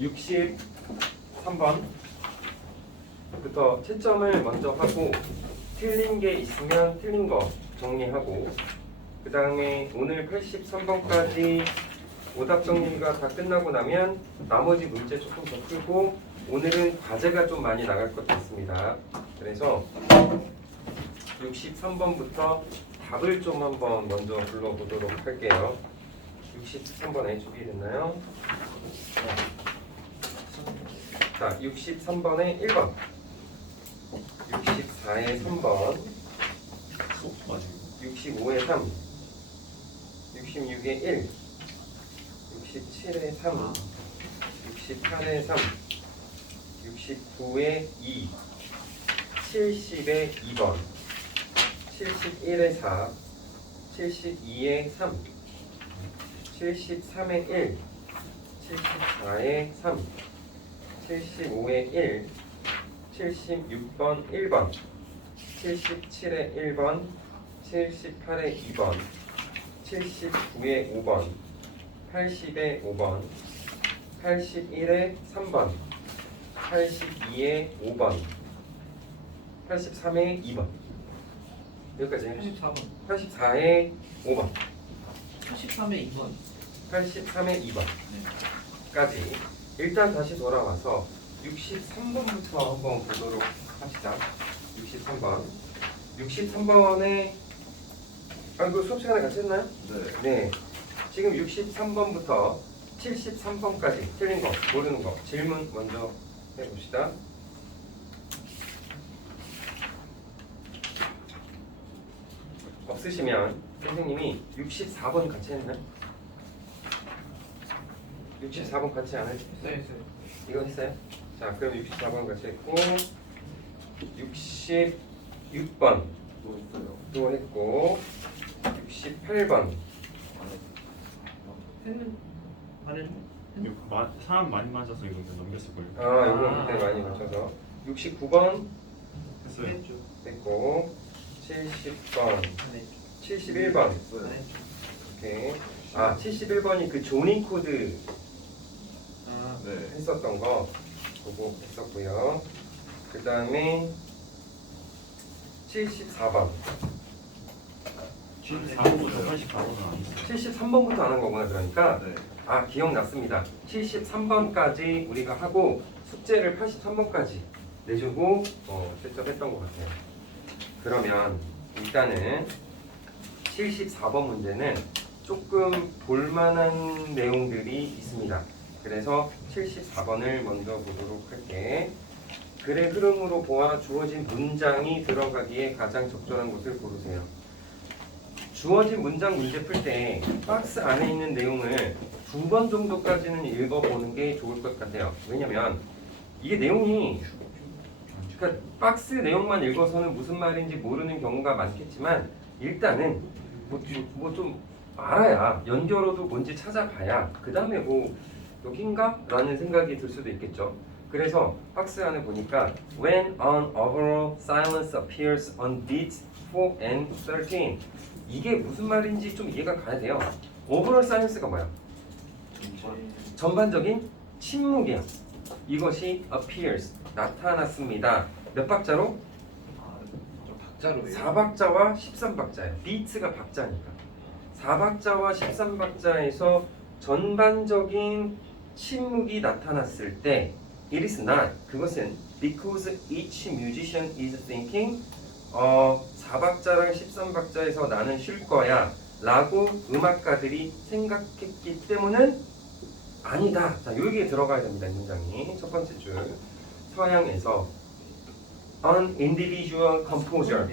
63번부터 채점을 먼저 하고 틀린 게 있으면 틀린 거 정리하고 그 다음에 오늘 83번까지 오답 정리가 다 끝나고 나면 나머지 문제 조금 더 풀고 오늘은 과제가 좀 많이 나갈 것 같습니다. 그래서 63번부터 답을 좀 한번 먼저 불러보도록 할게요. 63번에 준비됐나요? 자, 63번에 1번 64에 3번 65에 3 66에 1 67에 3 68에 3 69에 2 70에 2번 71에 4 72에 3 73에 1 74에 3 75에 1 76번 1번 77에 1번 78에 2번 79에 5번 80에 5번 81에 3번 82에 5번 83에 2번 여기까지 84번 84에 5번 83에 2번 83에 2번까지 일단 다시 돌아와서 63번부터 한번 보도록 합시다. 63번 63번에 이거 수업 시간에 같이 했나요? 네. 지금 63번부터 73번까지 틀린 거, 모르는 거 질문 먼저 해봅시다. 없으시면 선생님이 64번 같이 했나요? 64번 같이 안 했어요? 네. 이거 했어요? 자, 그럼 64번 같이 했고 66번 또 했고 68번 했는 안 했는 사람 많이 맞아서 이거 그냥 넘겼을 거예요. 이거 그때 많이 맞춰서 69번 했어요. 했죠 했고 70번 안 했죠 71번 안 했죠 오케이 71번이 그 조니 코드 네. 했었던 거 보고 했었고요. 그 다음에 74번 74번부터 84번은 안 했어요. 73번부터 하는 거구나. 그러니까 네. 기억났습니다. 73번까지 우리가 하고 숙제를 83번까지 내주고 채점했던 것 같아요. 그러면 일단은 74번 문제는 조금 볼만한 내용들이 있습니다. 그래서 74번을 먼저 보도록 할게. 글의 흐름으로 보아 주어진 문장이 들어가기에 가장 적절한 곳을 고르세요. 주어진 문장 문제 풀 때 박스 안에 있는 내용을 2번 정도까지는 읽어보는 게 좋을 것 같아요. 왜냐면 이게 내용이 그러니까 박스 내용만 읽어서는 무슨 말인지 모르는 경우가 많겠지만 일단은 뭐 좀 알아야 연결어도 뭔지 찾아봐야 그 다음에 뭐 여긴가? 라는 생각이 들 수도 있겠죠. 그래서 박스 안에 보니까 When an overall silence appears on beats 4 and 13 이게 무슨 말인지 좀 이해가 가야 돼요. overall silence가 뭐야? 전반적인 침묵이야. 이것이 appears 나타났습니다. 몇 박자로? 박자로요 4박자와 13박자예요. beats가 박자니까 4박자와 13박자에서 전반적인 침묵이 나타났을 때 it is not 그것은 because each musician is thinking 4박자랑 13박자에서 나는 쉴 거야 라고 음악가들이 생각했기 때문은 아니다. 자, 여기에 들어가야 됩니다. 이 문장이 첫 번째 줄 서양에서 an individual composer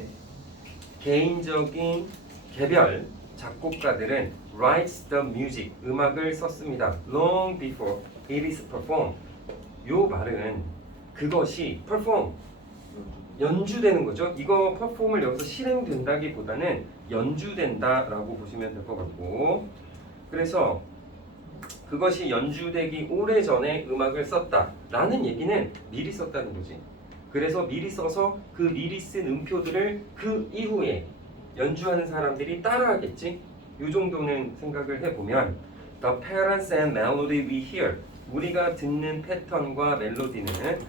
개인적인 개별 작곡가들은 writes the music 음악을 썼습니다. long before it is performed 요 말은 그것이 perform 연주되는 거죠. 이거 perform을 여기서 실행된다기보다는 연주된다라고 보시면 될 것 같고 그래서 그것이 연주되기 오래전에 음악을 썼다라는 얘기는 미리 썼다는 거지. 그래서 미리 써서 그 미리 쓴 음표들을 그 이후에 연주하는 사람들이 따라하겠지. 이 정도는 생각을 해보면 The patterns and melody we hear 우리가 듣는 패턴과 멜로디는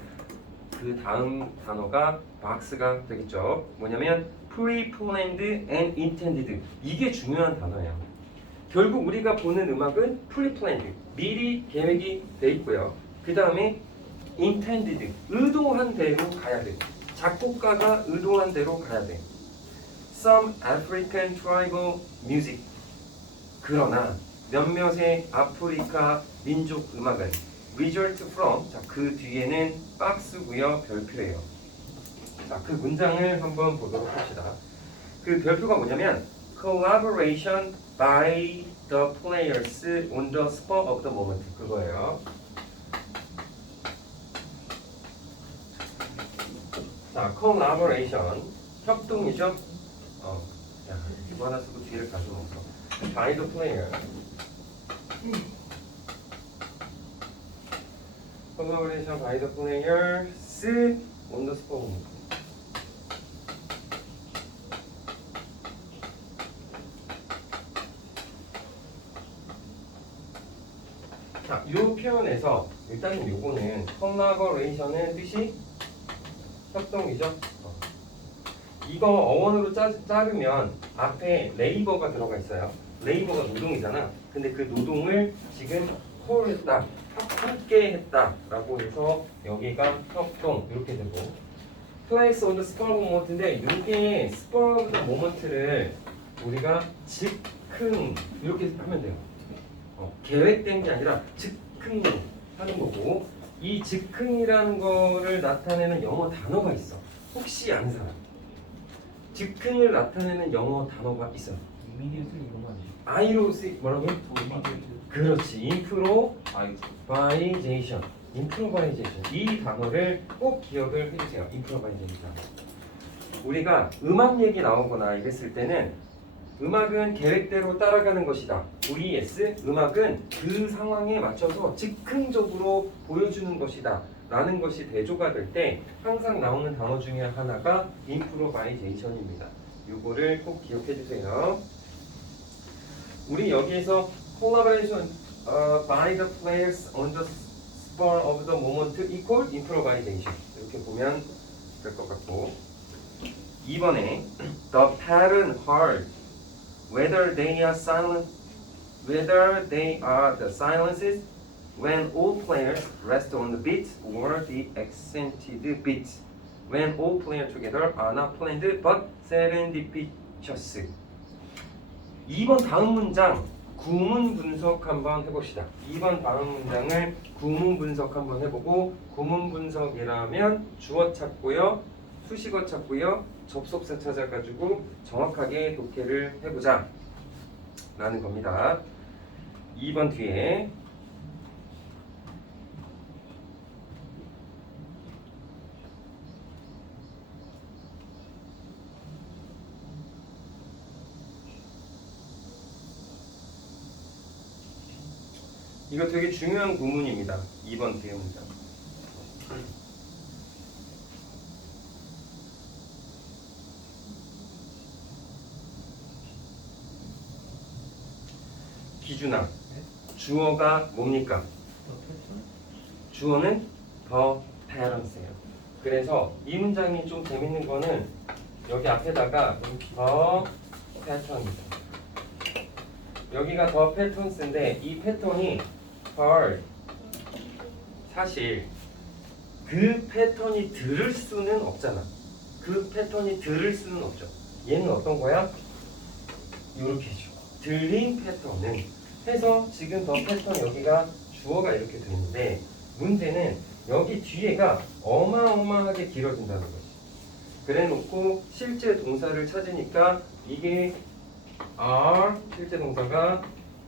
그 다음 단어가 box가 되겠죠. 뭐냐면 pre-planned and intended. 이게 중요한 단어예요. 결국 우리가 보는 음악은 pre-planned, 미리 계획이 돼 있고요. 그 다음에 intended, 의도한 대로 가야 돼. 작곡가가 의도한 대로 가야 돼. Some African tribal music. 그러나 몇몇의 아프리카 민족 음악은 result from, 자, 그 뒤에는 박스고요, 별표예요. 자, 그 문장을 한번 보도록 합시다. 그 별표가 뭐냐면 collaboration by the players on the spur of the moment, 그거예요. 자, collaboration, 협동이죠. 야, 이거 하나 쓰고 뒤를 가져놓고 by the player. collaboration by the players on the spur of the moment. 자, 이 표현에서 일단은 요거는 collaboration의 뜻이 협동이죠. 이거 어원으로 자르면 앞에 레이버가 들어가 있어요. 레이버가 노동이잖아. 근데 그 노동을 지금 콜했다, 함께 했다라고 해서 여기가 협동 이렇게 되고, place on the spur of the moment인데 이게 spur of the moment를 우리가 즉흥 이렇게 하면 돼요. 계획된 게 아니라 즉흥 하는 거고, 이 즉흥이라는 거를 나타내는 영어 단어가 있어. 혹시 아는 사람? 즉흥을 나타내는 영어 단어가 있어. immediately 이런 거 아니에요? I로 뭐라고? 그렇지. improvisation. improvisation. 이 단어를 꼭 기억을 해주세요. improvisation. 우리가 음악 얘기 나오거나 이랬을 때는 음악은 계획대로 따라가는 것이다. vs 음악은 그 상황에 맞춰서 즉흥적으로 보여주는 것이다. 라는 것이 대조가 될 때 항상 나오는 단어 중에 하나가 improvisation입니다. 이거를 꼭 기억해 주세요. 우리 여기에서 collaboration by the players on the spur of the moment equal improvisation. 이렇게 보면 될 것 같고, 2번에 the pattern heard whether they are the silences when all players rest on the beat or the accented beat. When all players together are not planned but serendipitous. 2번 다음 문장 구문 분석 한번 해봅시다. 2번 다음 문장을 구문 분석 한번 해보고, 구문 분석이라면 주어 찾고요, 수식어 찾고요, 접속사 찾아가지고 정확하게 독해를 해보자 라는 겁니다. 2번 뒤에 이거 되게 중요한 구문입니다. 2번 뒤에 문장. 기준아, 주어가 뭡니까? 주어는 the patterns예요. 그래서 이 문장이 좀 재밌는 거는 여기 앞에다가 the patterns, 여기가 the patterns인데 이 패턴이 heard, 사실 그 패턴이 들을 수는 없잖아. 그 패턴이 들을 수는 없죠. 얘는 어떤 거야? 이렇게 해줘. 들린 패턴은 해서 지금 더 패턴 여기가 주어가 이렇게 되는데, 문제는 여기 뒤에가 어마어마하게 길어진다는 거지. 그래 놓고 실제 동사를 찾으니까 이게 are, 실제 동사가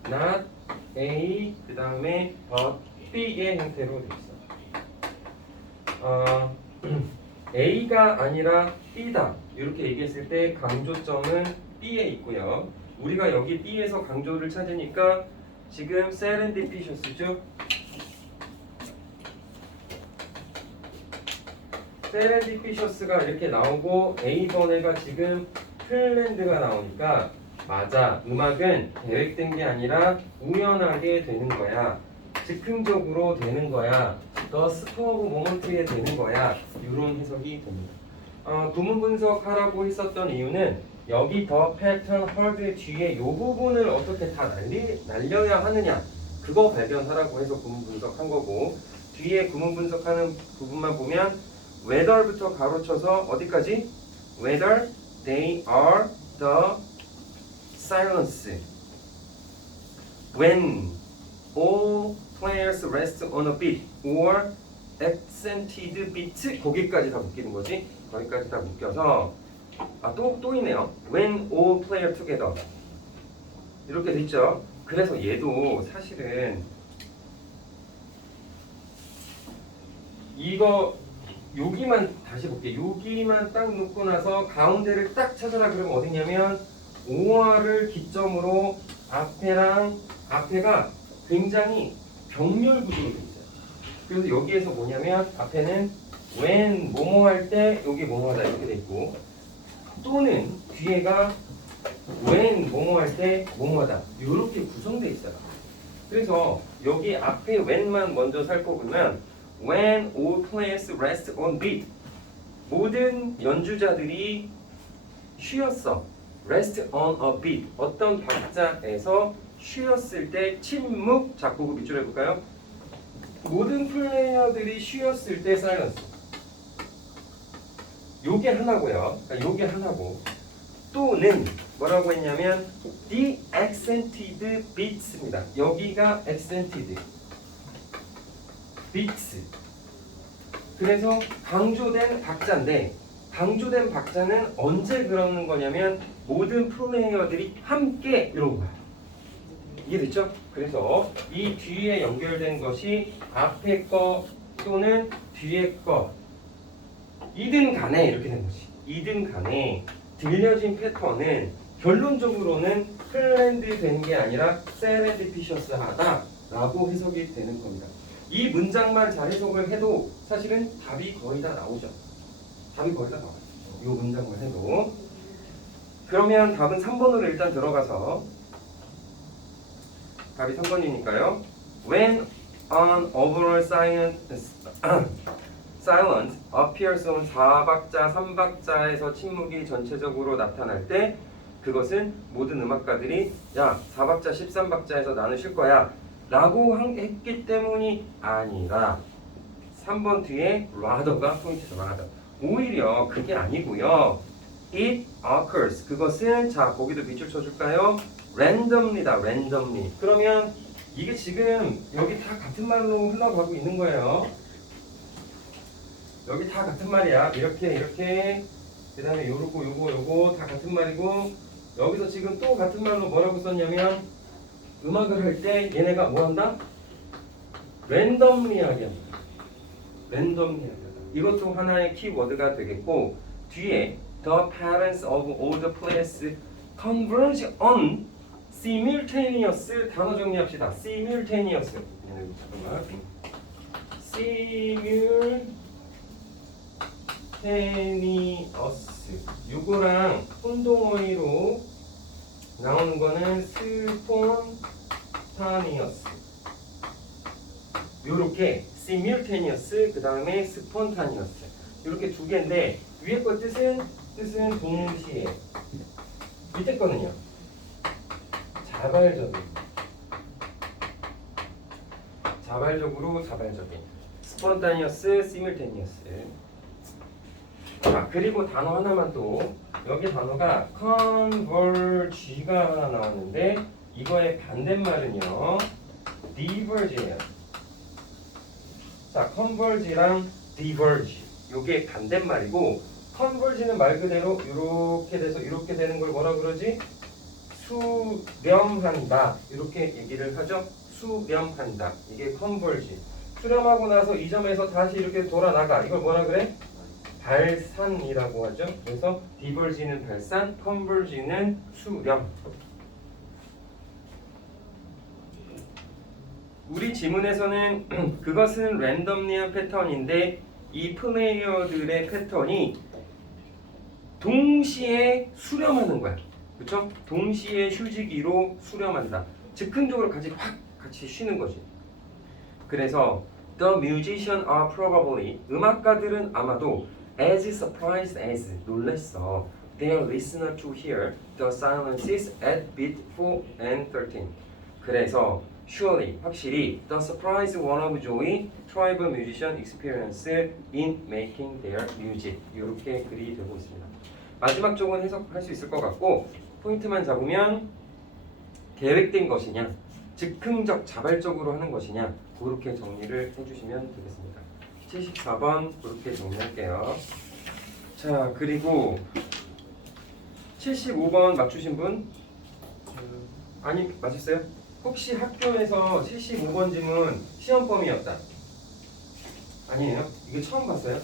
not A, 그 다음에 B의 형태로 돼 있어. A가 아니라 B다 이렇게 얘기했을 때 강조점은 B에 있고요. 우리가 여기 B에서 강조를 찾으니까 지금 serendipitous죠. serendipitous가 이렇게 나오고 A번에가 지금 플랜드가 나오니까 맞아, 음악은 계획된 게 아니라 우연하게 되는 거야. 즉흥적으로 되는 거야. 더 스포 오브 모먼트에 되는 거야. 이런 해석이 됩니다. 구문 분석하라고 했었던 이유는 여기 더 패턴 헐드 뒤에 이 부분을 어떻게 다 날려야 하느냐 그거 발견하라고 해서 구문 분석한 거고 뒤에 구문 분석하는 부분만 보면 whether부터 가로쳐서 어디까지? whether they are the silence when all players rest on a beat or accented beat 거기까지 다 묶이는 거지. 거기까지 다 묶여서 또 있네요. When all player together 이렇게 돼 있죠. 그래서 얘도 사실은 이거 여기만 다시 볼게. 여기만 딱 놓고 나서 가운데를 딱 찾아라 그러면 어디냐면 OR을 기점으로 앞에가 굉장히 병렬 구조로 돼 있어요. 그래서 여기에서 뭐냐면 앞에는 when 뭐뭐 할 때 여기 뭐뭐 하다 이렇게 돼 있고 또는 뒤에가 when 뭐뭐 할 때 뭐뭐 하다 이렇게 구성돼 있어요. 그래서 여기 앞에 when만 먼저 살펴보면 when all players rest on beat 모든 연주자들이 쉬었어. rest on a beat 어떤 박자에서 쉬었을 때 침묵 작곡을 밑줄 해볼까요? 모든 플레이어들이 쉬었을 때 silence 요게 하나고요. 그러니까 요게 하나고 또는 뭐라고 했냐면 the accented beats입니다. 여기가 accented beats 그래서 강조된 박자인데 강조된 박자는 언제 그러는 거냐면 모든 플레이어들이 함께 이런 거야. 이해됐죠? 그래서 이 뒤에 연결된 것이 앞에 거 또는 뒤에 거 이든 간에 이렇게 된 거지. 이든 간에 들려진 패턴은 결론적으로는 플랜드 된 게 아니라 세렌디피셔스하다 라고 해석이 되는 겁니다. 이 문장만 잘 해석을 해도 사실은 답이 거의 다 나오죠. 답이 거의 다 나와요. 이 문장만 해도. 그러면 답은 3번으로 일단 들어가서 답이 3번이니까요. When an overall silence appears on 4박자, 3박자에서 침묵이 전체적으로 나타날 때 그것은 모든 음악가들이 야 4박자, 13박자에서 나는 쉴 거야 라고 했기 때문이 아니라 3번 뒤에 rather가 포인트죠. rather. 오히려 그게 아니고요. It occurs. 그것은 자 거기도 밑줄 쳐줄까요? randomly다. randomly. 그러면 이게 지금 여기 다 같은 말로 흘러가고 있는 거예요. 여기 다 같은 말이야. 이렇게 그 다음에 요거 다 같은 말이고 여기서 지금 또 같은 말로 뭐라고 썼냐면 음악을 할 때 얘네가 뭐 한다? randomly하게 합니다. randomly하게 한다. 이것도 하나의 키워드가 되겠고 뒤에 the patterns of all the players converge on simultaneous 단어 정리합시다. simultaneous 잠깐만. simultaneous 요거랑 혼동어휘로 나오는 거는 spontaneous 요렇게 simultaneous 그 다음에 spontaneous 요렇게 두 개인데 위에 거 뜻은 동시에 밑에 거는요 자발적인 spontaneous, simultaneous 자 그리고 단어 하나만 또 여기 단어가 converge가 하나 나왔는데 이거의 반대말은요 diverge예요. 자 converge랑 diverge 요게 반대말이고 converge는 말 그대로 이렇게 돼서 이렇게 되는 걸 뭐라 그러지? 수렴한다 이렇게 얘기를 하죠. 수렴한다 이게 converge 수렴하고 나서 이 점에서 다시 이렇게 돌아 나가 이걸 뭐라 그래? 발산이라고 하죠. 그래서 diverge는 발산, converge는 수렴. 우리 지문에서는 그것은 랜덤리한 패턴인데 이 플레이어들의 패턴이 동시에 수렴하는 거야. 그렇죠? 동시에 휴지기로 수렴한다. 즉흥적으로 같이 쉬는 거지. 그래서 the musicians are probably 음악가들은 아마도 as surprised as 놀랬어 their listener to hear the silences at beat 4 and 13. 그래서 surely 확실히 the surprise one of Joey tribal musician experience in making their music 이렇게 글이 되고 있습니다. 마지막 쪽은 해석할 수 있을 것 같고 포인트만 잡으면 계획된 것이냐 즉흥적 자발적으로 하는 것이냐 그렇게 정리를 해주시면 되겠습니다. 74번 그렇게 정리할게요. 자 그리고 75번 맞추신 분? 아니 맞으셨어요? 혹시 학교에서 75번 지문 시험 범위였다. 아니에요? 이게 처음 봤어요?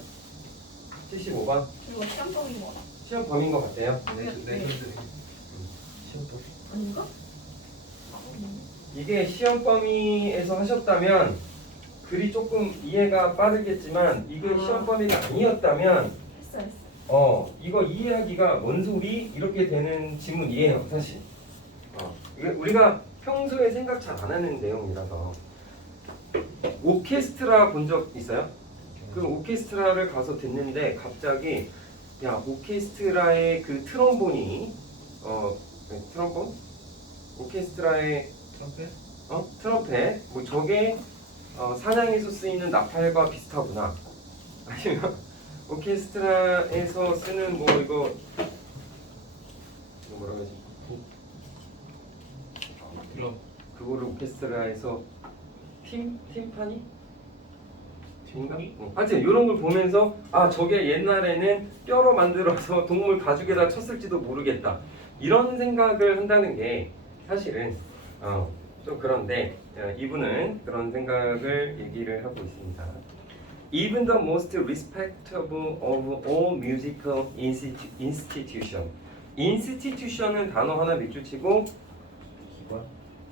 75번 이거 시험범인 거 시험 범위인 것 같아요. 네. 아닌가? 이게 시험 범위에서 하셨다면 글이 조금 이해가 빠르겠지만 이게 시험 범위가 아니었다면 했어. 이거 이해하기가 뭔 소리 이렇게 되는 지문이에요 사실. 이게 우리가 평소에 생각 잘 안 하는 내용이라서. 오케스트라 본 적 있어요? 그 오케스트라를 가서 듣는데 갑자기 야 오케스트라의 그 트럼본이 트럼본? 오케스트라의 트럼펫 뭐 저게 사냥에서 쓰이는 나팔과 비슷하구나. 아니면 오케스트라에서 쓰는 뭐 이거 뭐라고 하지? 그거를 오케스트라에서 팀파니? 인가? 하여튼 이런 걸 보면서 아 저게 옛날에는 뼈로 만들어서 동물 가죽에다 쳤을지도 모르겠다 이런 생각을 한다는 게 사실은 좀 그런데 이분은 그런 생각을 얘기를 하고 있습니다. Even the most respectable of all musical institution. institution은 단어 하나 밑줄 치고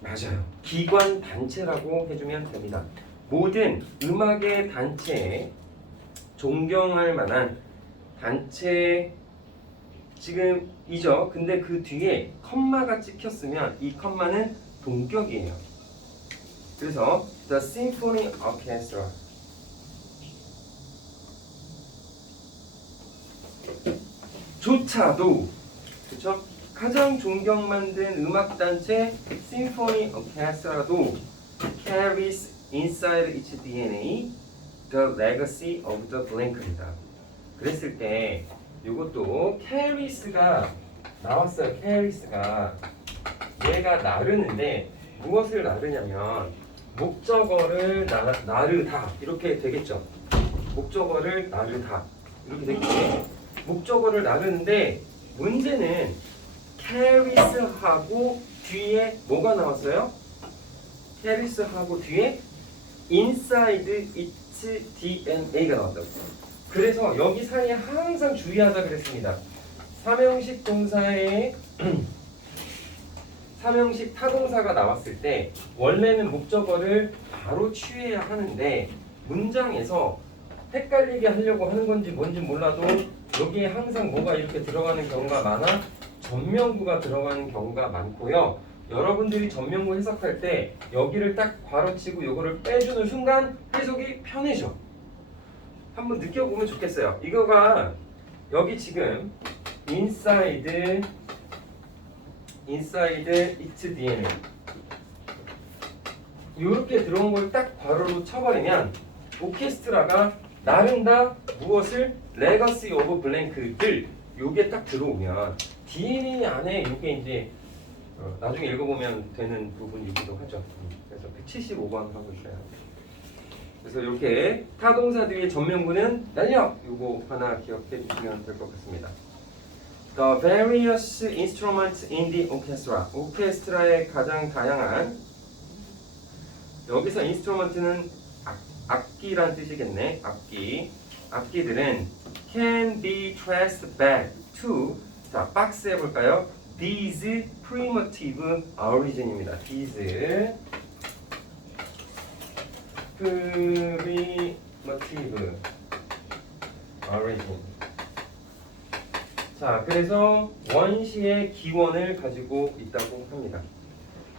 맞아요. 기관 단체라고 해주면 됩니다. 모든 음악의 단체에 존경할 만한 단체 지금이죠. 근데 그 뒤에 컴마가 찍혔으면 이 컴마는 동격이에요. 그래서 The Symphony Orchestra 조차도 그렇죠? 가장 존경받는 음악 단체 Symphony Orchestra도 carries inside its DNA the legacy of the blank입니다. 그랬을 때 이것도 carries가 나왔어요. carries가 얘가 나르는데 무엇을 나르냐면 목적어를 나르다 이렇게 되겠죠. 목적어를 나르다 이렇게 되겠죠. 목적어를 나르는데 문제는 carries하고 뒤에 뭐가 나왔어요? carries하고 뒤에 inside its DNA가 나왔다고. 그래서 여기 사이에 항상 주의하자 그랬습니다. 삼형식 동사에 삼형식 타동사가 나왔을 때 원래는 목적어를 바로 취해야 하는데 문장에서 헷갈리게 하려고 하는 건지 뭔지 몰라도 여기에 항상 뭐가 이렇게 들어가는 경우가 많아 전명구가 들어가는 경우가 많고요. 여러분들이 전명구 해석할 때 여기를 딱 괄호치고 요거를 빼주는 순간 해석이 편해져. 한번 느껴보면 좋겠어요. 이거가 여기 지금 inside its DNA 이렇게 들어온 걸 딱 괄호로 쳐버리면 오케스트라가 나른다 무엇을 legacy of blank들 요게 딱 들어오면 DNA 안에 요게 이제 나중에 읽어보면 되는 부분이기도 하죠. 그래서 175번 하고 있어요. 그래서 이렇게 타동사 뒤에 전명구는 날려! 요거 하나 기억해 주시면 될 것 같습니다. The various instruments in the orchestra. 오케스트라의 가장 다양한 여기서 instrument는 악기란 뜻이겠네. 악기들은 can be traced back to 자 박스 해볼까요? These primitive origin입니다. These primitive origin. 자, 그래서 원시의 기원을 가지고 있다고 합니다.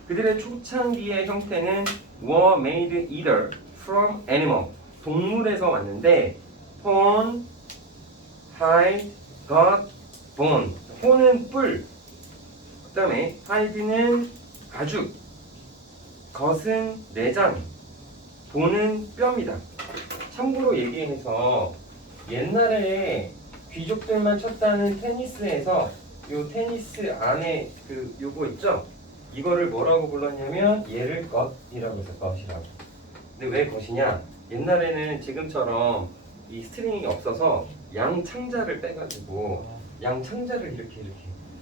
그들의 초창기의 형태는 were made either from animal. 동물에서 왔는데 horn, hide, got, bone. horn은 뿔. 그다음에 hide는 가죽. got은 내장. bone은 뼈입니다. 참고로 얘기해서 옛날에 귀족들만 쳤다는 테니스에서 요 테니스 안에 그 요거 있죠? 이거를 뭐라고 불렀냐면 얘를 겉이라고 해서 겉이라고. 근데 왜 겉이냐? 옛날에는 지금처럼 이 스트링이 없어서 양창자를 빼가지고 양창자를 이렇게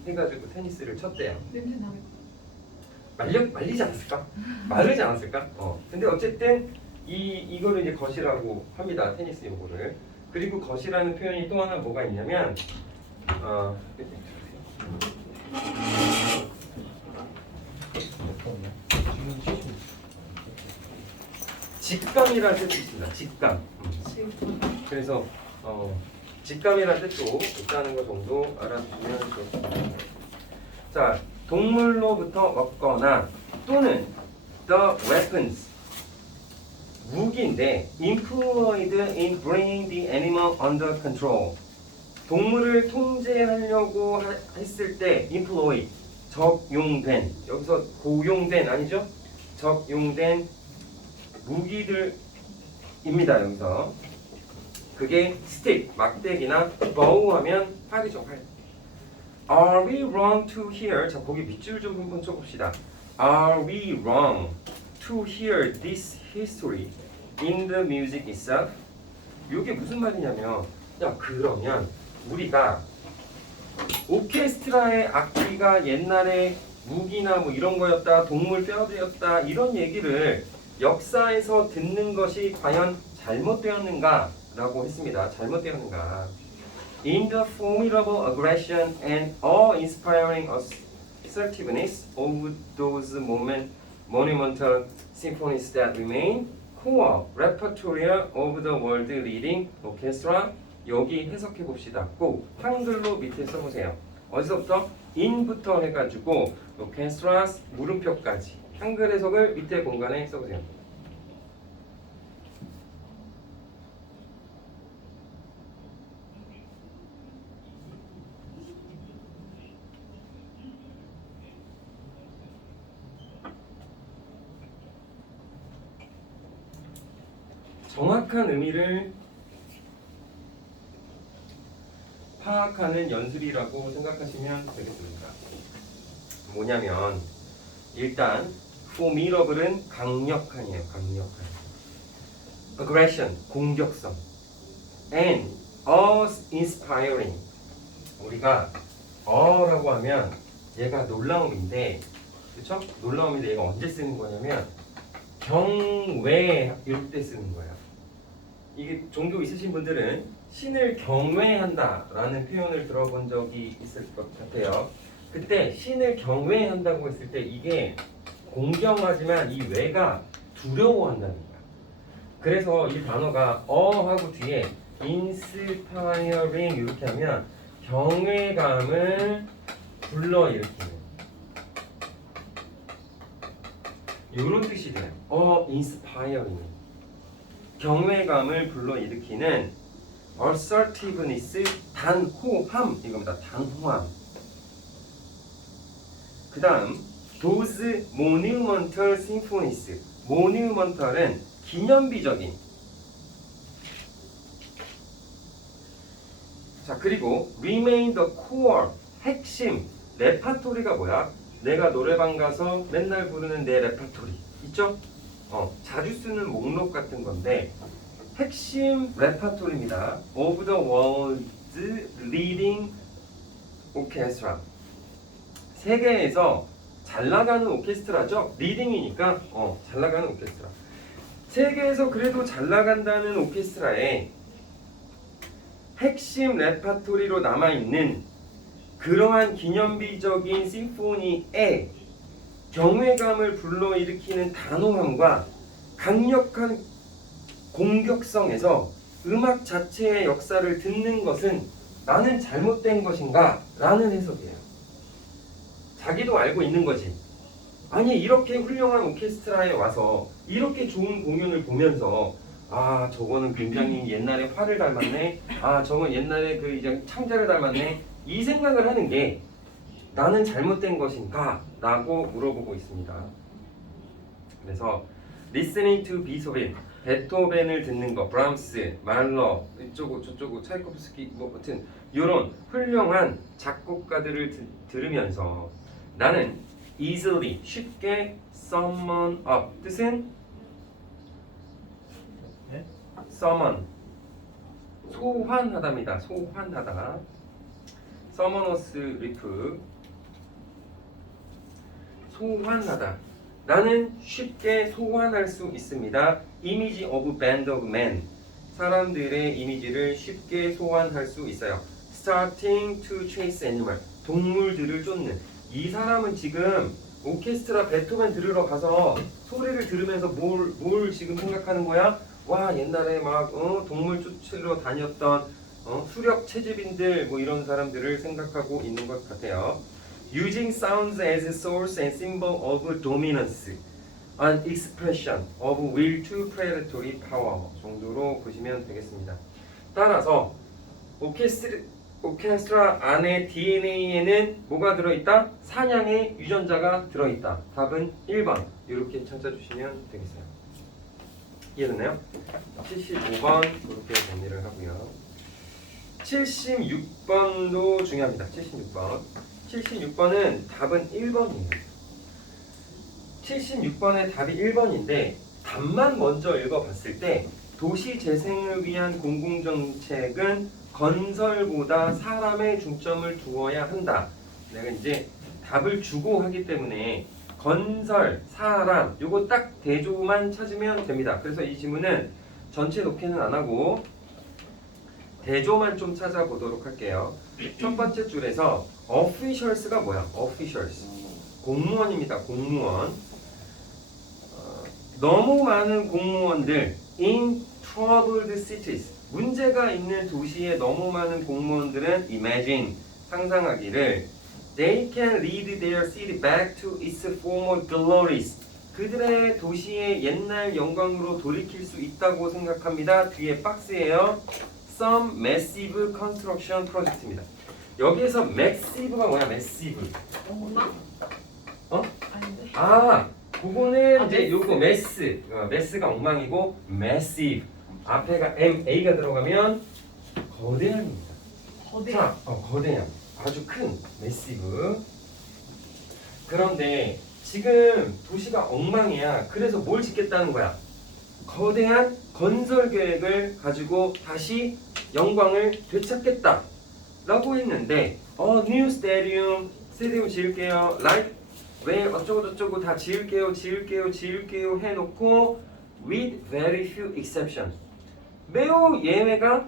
해가지고 테니스를 쳤대요. 냄새 나요. 말리지 않았을까? 마르지 않았을까? 근데 어쨌든 이거를 이제 겉이라고 합니다. 테니스 요거를. 그리고 겉이라는 표현이 또 하나 뭐가 있냐면 지금 70. 직감이라는 뜻이 있습니다. 직감. 지금 그래서 직감이라는 뜻도 있다는 것 정도 알아두면 좋습니다. 자, 동물로부터 얻거나 또는 the weapons 무기인데 employed in bringing the animal under control. 동물을 통제하려고 했을 때 employ 적용된, 여기서 고용된 아니죠? 적용된 무기들입니다. 여기서 그게 stick 막대기나 bow 하면 활이죠. 활. Are we wrong to hear? 자, 거기 밑줄 좀 한번 쳐봅시다. Are we wrong to hear this history in the music itself? 이게 무슨 말이냐면, 야, 그러면 우리가 오케스트라의 악기가 옛날에 무기나 뭐 이런 거였다, 동물 뼈대였다, 이런 얘기를 역사에서 듣는 것이 과연 잘못되었는가? 라고 했습니다. 잘못되었는가? In the formidable aggression and awe-inspiring assertiveness of those monumental symphonies that remain core repertoire of the world-leading orchestra. 여기 해석해 봅시다. 꼭 한글로 밑에 써보세요. 어디서부터? in부터 해가지고 orchestras 물음표까지 한글 해석을 밑에 공간에 써보세요. 정확한 의미를 파악하는 연습이라고 생각하시면 되겠습니다. 뭐냐면 일단 formidable은 강력한이에요. 강력한. aggression 공격성. and awe-inspiring 우리가 라고 하면 얘가 놀라움인데, 그렇죠? 놀라움인데 얘가 언제 쓰는 거냐면 경외 이럴 때 쓰는 거예요. 이게 종교 있으신 분들은 신을 경외한다라는 표현을 들어본 적이 있을 것 같아요. 그때 신을 경외한다고 했을 때 이게 공경하지만 이 외가 두려워한다는 거야. 그래서 이 단어가 하고 뒤에 inspiring 이렇게 하면 경외감을 불러일으키는 이런 뜻이 돼요. inspiring 경외감을 불러일으키는 assertiveness 단호함 이겁니다. 단호함. 그 다음 those monumental symphonies monumental은 기념비적인. 자, 그리고 remain the core 핵심. 레파토리가 뭐야? 내가 노래방 가서 맨날 부르는 내 레파토리 있죠? 자주 쓰는 목록 같은 건데 핵심 레파토리입니다. of the world's leading orchestra. 세계에서 잘 나가는 오케스트라죠? 리딩이니까 잘 나가는 오케스트라. 세계에서 그래도 잘 나간다는 오케스트라의 핵심 레파토리로 남아있는 그러한 기념비적인 심포니에 경외감을 불러일으키는 단호함과 강력한 공격성에서 음악 자체의 역사를 듣는 것은 나는 잘못된 것인가? 라는 해석이에요. 자기도 알고 있는 거지. 아니 이렇게 훌륭한 오케스트라에 와서 이렇게 좋은 공연을 보면서 아 저거는 굉장히 옛날에 화를 닮았네. 아 저건 옛날에 그 이제 창자를 닮았네. 이 생각을 하는 게 나는 잘못된 것인가? 라고 물어보고 있습니다. 그래서 listening to Beethoven, 베토벤을 듣는 거, 브람스, 말러, 이쪽고 저쪽고 차이코프스키 뭐 같은 이런 훌륭한 작곡가들을 들으면서 나는 easily 쉽게 summon up 뜻은 네? summon 소환하다입니다. 소환하다. summoners riff 소환하다. 나는 쉽게 소환할 수 있습니다. Image of band of men. 사람들의 이미지를 쉽게 소환할 수 있어요. Starting to chase animal. 동물들을 쫓는. 이 사람은 지금 오케스트라 베토벤 들으러 가서 소리를 들으면서 뭘 지금 생각하는 거야? 와 옛날에 막 동물 쫓으러 다녔던 수렵 채집인들 뭐 이런 사람들을 생각하고 있는 것 같아요. Using sounds as a source and symbol of dominance, an expression of will to predatory power 정도로 보시면 되겠습니다. 따라서 오케스트라 안에 DNA에는 뭐가 들어있다? 사냥의 유전자가 들어있다. 답은 1번 이렇게 찾아주시면 되겠어요. 이해됐나요? 75번 그렇게 정리를 하고요. 76번도 중요합니다. 76번. 76번은 답은 1번이에요. 76번의 답이 1번인데 답만 먼저 읽어봤을 때 도시 재생을 위한 공공정책은 건설보다 사람의 중점을 두어야 한다. 내가 이제 답을 주고 하기 때문에 건설, 사람 요거 딱 대조만 찾으면 됩니다. 그래서 이 지문은 전체 독해는 안 하고 대조만 좀 찾아보도록 할게요. 첫 번째 줄에서 officials가 뭐야? officials 공무원입니다. 공무원. 너무 많은 공무원들 in troubled cities 문제가 있는 도시에 너무 많은 공무원들은 imagine 상상하기를 they can lead their city back to its former glories 그들의 도시의 옛날 영광으로 돌이킬 수 있다고 생각합니다. 뒤에 박스예요. Some massive construction project입니다. 여기에서 massive가 뭐야? massive. 엄마? 어? 아닌데. 아, 그거는 아, 이제 mass. 요거 mass가 엉망이고 massive 앞에가 MA가 들어가면 거대함입니다. 거대. 자, 거대함. 아주 큰 massive. 그런데 지금 도시가 엉망이야. 그래서 뭘 짓겠다는 거야? 거대한 건설 계획을 가지고 다시 영광을 되찾겠다 라고 했는데 new stadium 지을게요. like 왜 어쩌고저쩌고 다 지을게요 해놓고 with very few exceptions 매우 예외가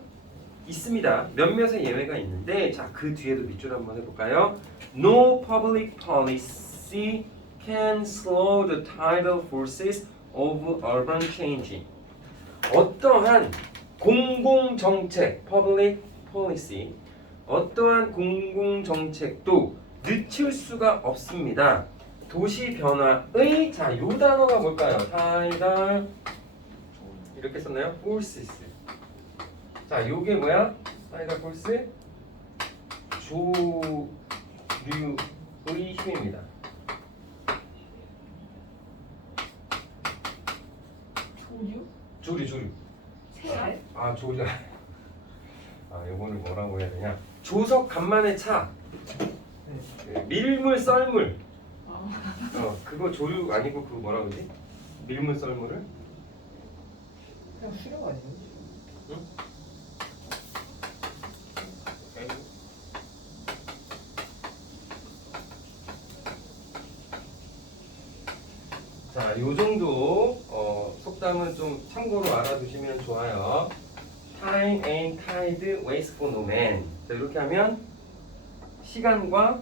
있습니다. 몇몇의 예외가 있는데 자 그 뒤에도 밑줄 한번 해볼까요? No public policy can slow the tidal forces of urban change. 어떠한 공공정책, public policy, 어떠한 공공정책도 늦출 수가 없습니다. 도시 변화의 자, 요 단어가 뭘까요? tidal 이렇게 썼나요? forces. 자, 요게 뭐야? tidal force 조류의 힘입니다. 조류. 새알? 조류가. 요거를 뭐라고 해야 되냐? 조석 간만에 차. 밀물 썰물. 그거 조류 아니고 그거 뭐라 그러지? 밀물 썰물을? 그냥 수령 아니에요? 응? 자, 요 정도 속담은 좀 참고로 알아두시면 좋아요. Time and tide waits for no man. 자, 이렇게 하면 시간과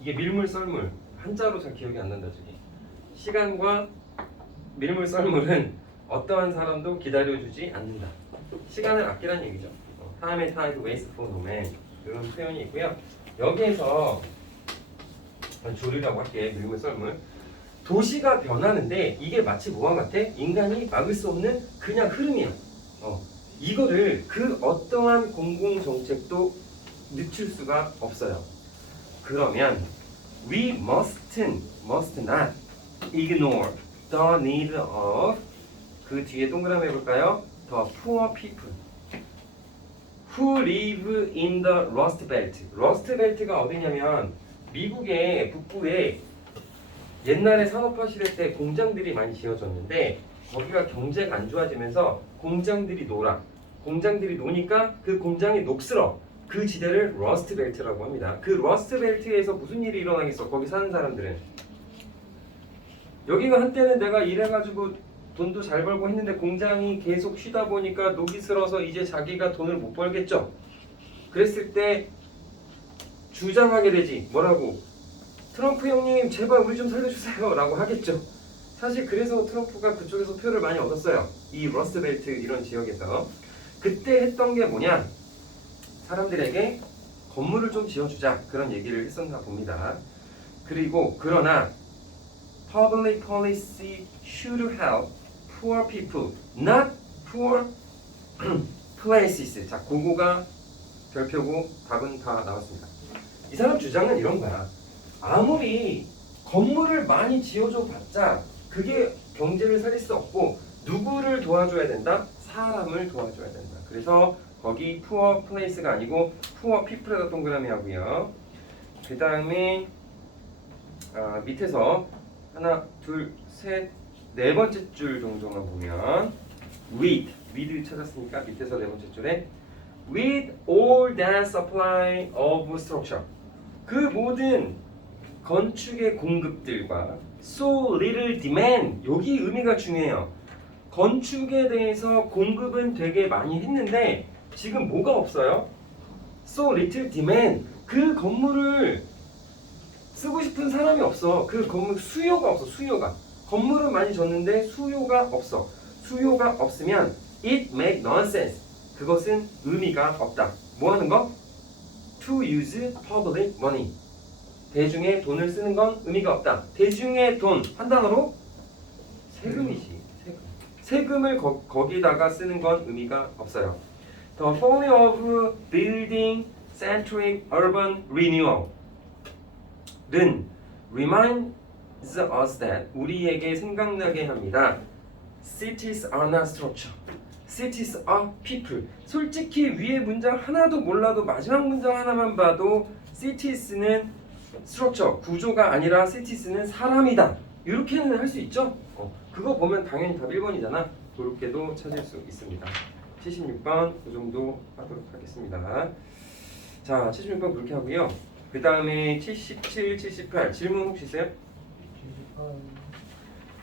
이게 밀물 썰물 한자로 잘 기억이 안 난다 저기. 시간과 밀물 썰물은 어떠한 사람도 기다려주지 않는다. 시간을 아끼라는 얘기죠. Time and tide waits for no man 이런 표현이 있고요. 여기에서 조류라고 할게. 밀물 썰물. 도시가 변하는데 이게 마치 뭐와 같아? 인간이 막을 수 없는 그냥 흐름이야. 이거를 그 어떠한 공공정책도 늦출 수가 없어요. 그러면 we must not ignore the need of 그 뒤에 동그라미 해볼까요? The poor people who live in the Rust Belt. Rust Belt가 어디냐면 미국의 북부에 옛날에 산업화 시대 때 공장들이 많이 지어졌는데 거기가 경제가 안 좋아지면서 공장들이 공장들이 노니까 그 공장이 녹슬어. 그 지대를 러스트 벨트라고 합니다. 그 러스트 벨트에서 무슨 일이 일어나겠어? 거기 사는 사람들은. 여기가 한때는 내가 일해가지고 돈도 잘 벌고 했는데 공장이 계속 쉬다 보니까 녹이 슬어서 이제 자기가 돈을 못 벌겠죠. 그랬을 때 주장하게 되지. 뭐라고? 트럼프 형님 제발 우리 좀 살려주세요 라고 하겠죠. 사실 그래서 트럼프가 그쪽에서 표를 많이 얻었어요. 이 러스트 벨트 이런 지역에서. 그때 했던 게 뭐냐? 사람들에게 건물을 좀 지어주자 그런 얘기를 했었나 봅니다. 그리고 그러나 public policy should help poor people, not poor places. 자, 그거가 별표고 답은 다 나왔습니다. 이 사람 주장은 이런 거야. 아무리 건물을 많이 지어줘 봤자 그게 경제를 살릴 수 없고 누구를 도와줘야 된다? 사람을 도와줘야 된다. 그래서 거기 poor place가 아니고 poor people에다 동그라미 하고요. 그 다음에 밑에서 하나, 둘, 셋, 네 번째 줄 정도만 보면 with 찾았으니까 밑에서 네 번째 줄에 with all that supply of structure 그 모든 건축의 공급들과 so little demand 여기 의미가 중요해요. 건축에 대해서 공급은 되게 많이 했는데 지금 뭐가 없어요? So little demand 그 건물을 쓰고 싶은 사람이 없어. 그 건물 수요가 없어. 수요가 건물은 많이 졌는데 수요가 없어. 수요가 없으면 it make no sense 그것은 의미가 없다. 뭐 하는 거? To use public money 대중의 돈을 쓰는 건 의미가 없다. 대중의 돈 한 단어로 세금이지. 세금을 거기다가 쓰는 건 의미가 없어요. The folly of building centric urban renewal 는 reminds us that 우리에게 생각나게 합니다. Cities are not structure. Cities are people. 솔직히 위에 문장 하나도 몰라도 마지막 문장 하나만 봐도 cities는 structure, 구조가 아니라 cities는 사람이다. 이렇게는 할 수 있죠? 그거 보면 당연히 답 1번이잖아. 그렇게도 찾을 수 있습니다. 76번 그 정도 하도록 하겠습니다. 자, 76번 그렇게 하고요. 그 다음에 77, 78 질문 혹시 있어요?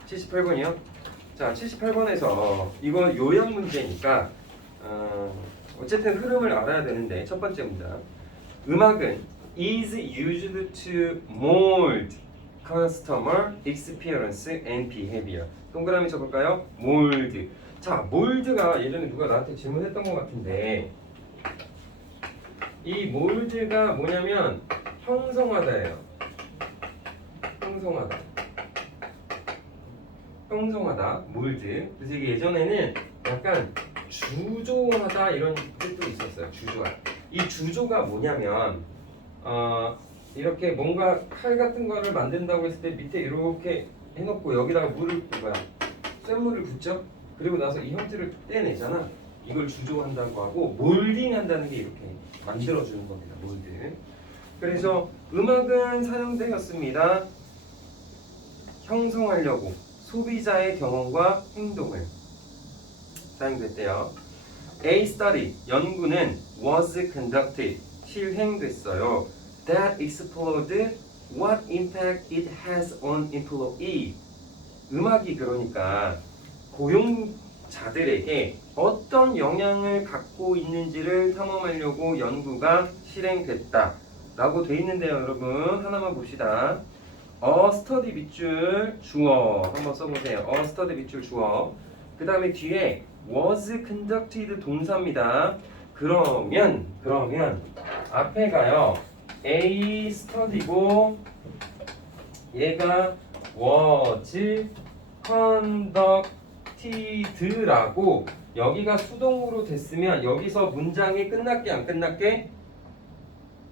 78번이요? 자, 78번에서 이거 요약 문제니까 어쨌든 흐름을 알아야 되는데 첫 번째 문장 음악은 is used to mold customer experience and behavior 동그라미 쳐볼까요? mold 자, 몰드가 예전에 누가 나한테 질문했던 것 같은데 이 몰드가 뭐냐면 형성하다예요. 형성하다 몰드. 그래서 이게 예전에는 약간 주조하다 이런 뜻도 있었어요. 주조하다. 이 주조가 뭐냐면 이렇게 뭔가 칼 같은 거를 만든다고 했을 때 밑에 이렇게 해놓고 여기다가 물을 쇳물을 붓죠. 그리고 나서 이 형태를 떼내잖아. 이걸 주조한다고 하고 몰딩한다는 게 이렇게 만들어주는 겁니다. 몰드. 그래서 음악은 사용되었습니다. 형성하려고 소비자의 경험과 행동을 사용됐대요. A study 연구는 was conducted 실행됐어요. That explored what impact it has on employee. 음악이 그러니까 고용자들에게 어떤 영향을 갖고 있는지를 탐험하려고 연구가 실행됐다 라고 돼 있는데요. 여러분 하나만 봅시다. study 밑줄 주어 한번 써보세요. study 밑줄 주어 그 다음에 뒤에 was conducted 동사입니다. 그러면 앞에가요 A study고 얘가 was conducted라고 여기가 수동으로 됐으면 여기서 문장이 끝났게 안 끝났게?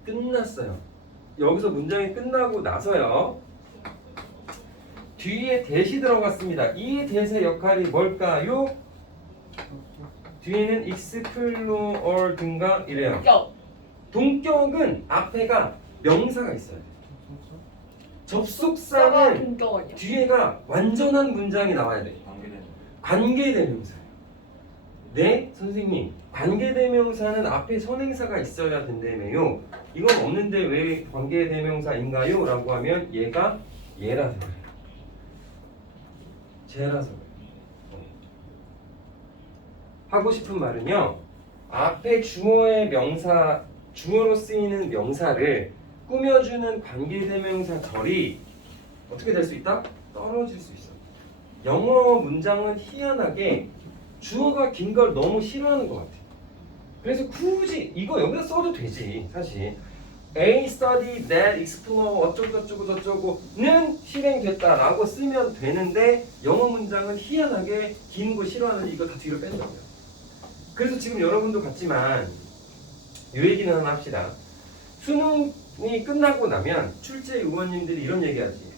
끝났어요. 여기서 문장이 끝나고 나서요. 뒤에 대시 들어갔습니다. 이 대시의 역할이 뭘까요? 뒤에는 explored인가 이래요. 격. 동격은 앞에가 명사가 있어요. 뼈가 접속사는 동격 아니야? 뒤에가 완전한 문장이 나와야 돼. 관계되는. 관계대명사예요. 네, 선생님. 관계대명사는 앞에 선행사가 있어야 된다며요. 이건 없는데 왜 관계대명사인가요? 라고 하면 얘가 얘라서 그래요. 쟤라서 그래요. 하고 싶은 말은요. 앞에 주어의 명사, 주어로 쓰이는 명사를 꾸며주는 관계대명사 절이 어떻게 될 수 있다? 떨어질 수 있어. 영어 문장은 희한하게 주어가 긴 걸 너무 싫어하는 것 같아. 그래서 굳이 이거 여기다 써도 되지 사실. A study that explore 어쩌고 저쩌고는 실행됐다라고 쓰면 되는데 영어 문장은 희한하게 긴 거 싫어하는데 이거 다 뒤로 뺀다고요. 그래서 지금 여러분도 같지만 이 얘기는 하나 합시다. 수능이 끝나고 나면 출제 의원님들이 이런 얘기하지.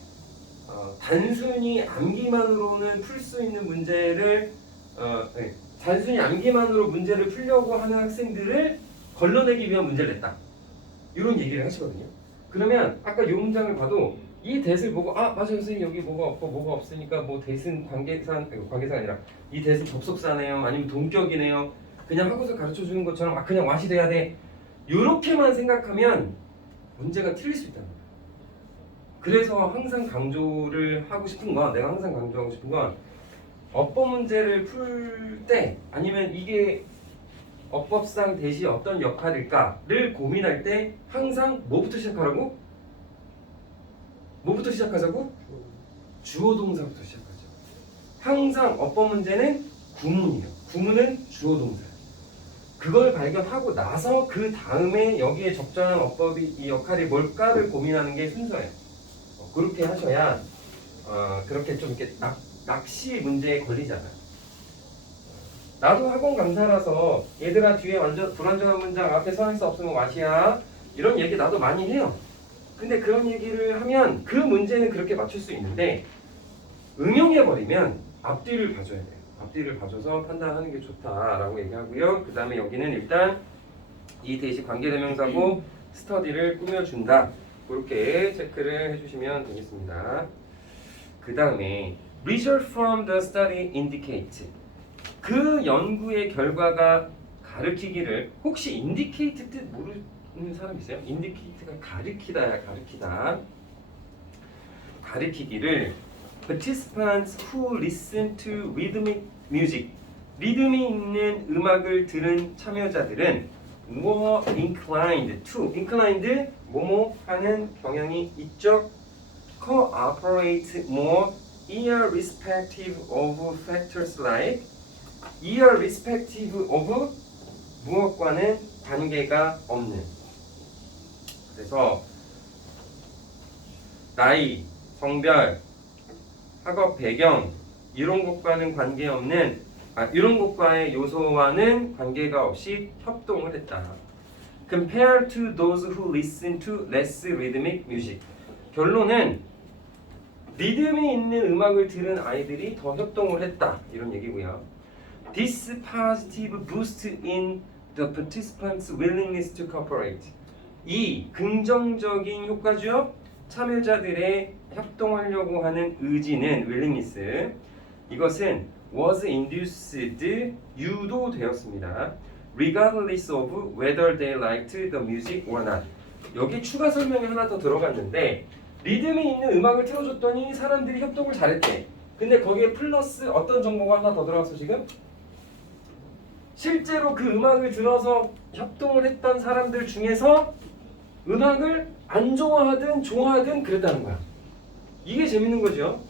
단순히 암기만으로는 풀 수 있는 문제를 단순히 암기만으로 문제를 풀려고 하는 학생들을 걸러내기 위한 문제를 냈다. 이런 얘기를 하시거든요. 그러면 아까 이 문장을 봐도 이 대를 보고 아 맞아요 선생님 여기 뭐가 없고 뭐가 없으니까 뭐 대는 관계사가 아니라 이 대는 접속사네요 아니면 동격이네요 그냥 하고서 가르쳐 주는 것처럼 아 그냥 왓이 돼야 돼 이렇게만 생각하면 문제가 틀릴 수 있다는 거예요. 그래서 항상 강조를 하고 싶은 건 내가 항상 강조하고 싶은 건 어법 문제를 풀 때 아니면 이게 어법상 대시 어떤 역할일까를 고민할 때 항상 뭐부터 시작하라고? 뭐부터 시작하자고? 주어 동사부터 시작하죠. 항상 어법 문제는 구문이에요. 구문은 주어 동사. 그걸 발견하고 나서 그 다음에 여기에 적절한 어법이 이 역할이 뭘까를 고민하는 게 순서예요. 그렇게 하셔야 그렇게 좀 이렇게 낚시 문제에 걸리잖아요. 나도 학원 강사라서 얘들아 뒤에 완전 불완전한 문장 앞에 선행사 없으면 왓이야 이런 얘기 나도 많이 해요. 근데 그런 얘기를 하면 그 문제는 그렇게 맞출 수 있는데 응용해버리면 앞뒤를 봐줘야 돼요. 앞뒤를 봐줘서 판단하는 게 좋다라고 얘기하고요. 그 다음에 여기는 일단 이 대시 관계대명사고 스터디를 꾸며준다. 그렇게 체크를 해주시면 되겠습니다. 그 다음에 Result from the study indicate 그 연구의 결과가 가르치기를 혹시 indicate 뜻 모르는 사람 있어요? indicate가 가르치다야 가르치다 가르치기를 participants who listen to rhythmic music 리듬이 있는 음악을 들은 참여자들은 were inclined to inclined 뭐뭐 하는 경향이 있죠. cooperate more irrespective of factors like irrespective of 무엇과는 관계가 없는 그래서 나이, 성별, 학업 배경 이런 것과는 관계없는 이런 것과의 요소와는 관계가 없이 협동을 했다. Compared to those who listen to less rhythmic music. 결론은 리듬이 있는 음악을 들은 아이들이 더 협동을 했다. 이런 얘기고요. This positive boost in the participants' willingness to cooperate. 이 긍정적인 효과죠. 참여자들의 협동하려고 하는 의지는 willingness. 이것은 was induced 유도되었습니다. regardless of whether they liked the music or not. 여기 추가 설명이 하나 더 들어갔는데 리듬이 있는 음악을 틀어줬더니 사람들이 협동을 잘했대. 근데 거기에 플러스 어떤 정보가 하나 더 들어갔어 지금? 실제로 그 음악을 들어서 협동을 했던 사람들 중에서 음악을 안 좋아하든 좋아하든 그랬다는 거야. 이게 재밌는 거죠.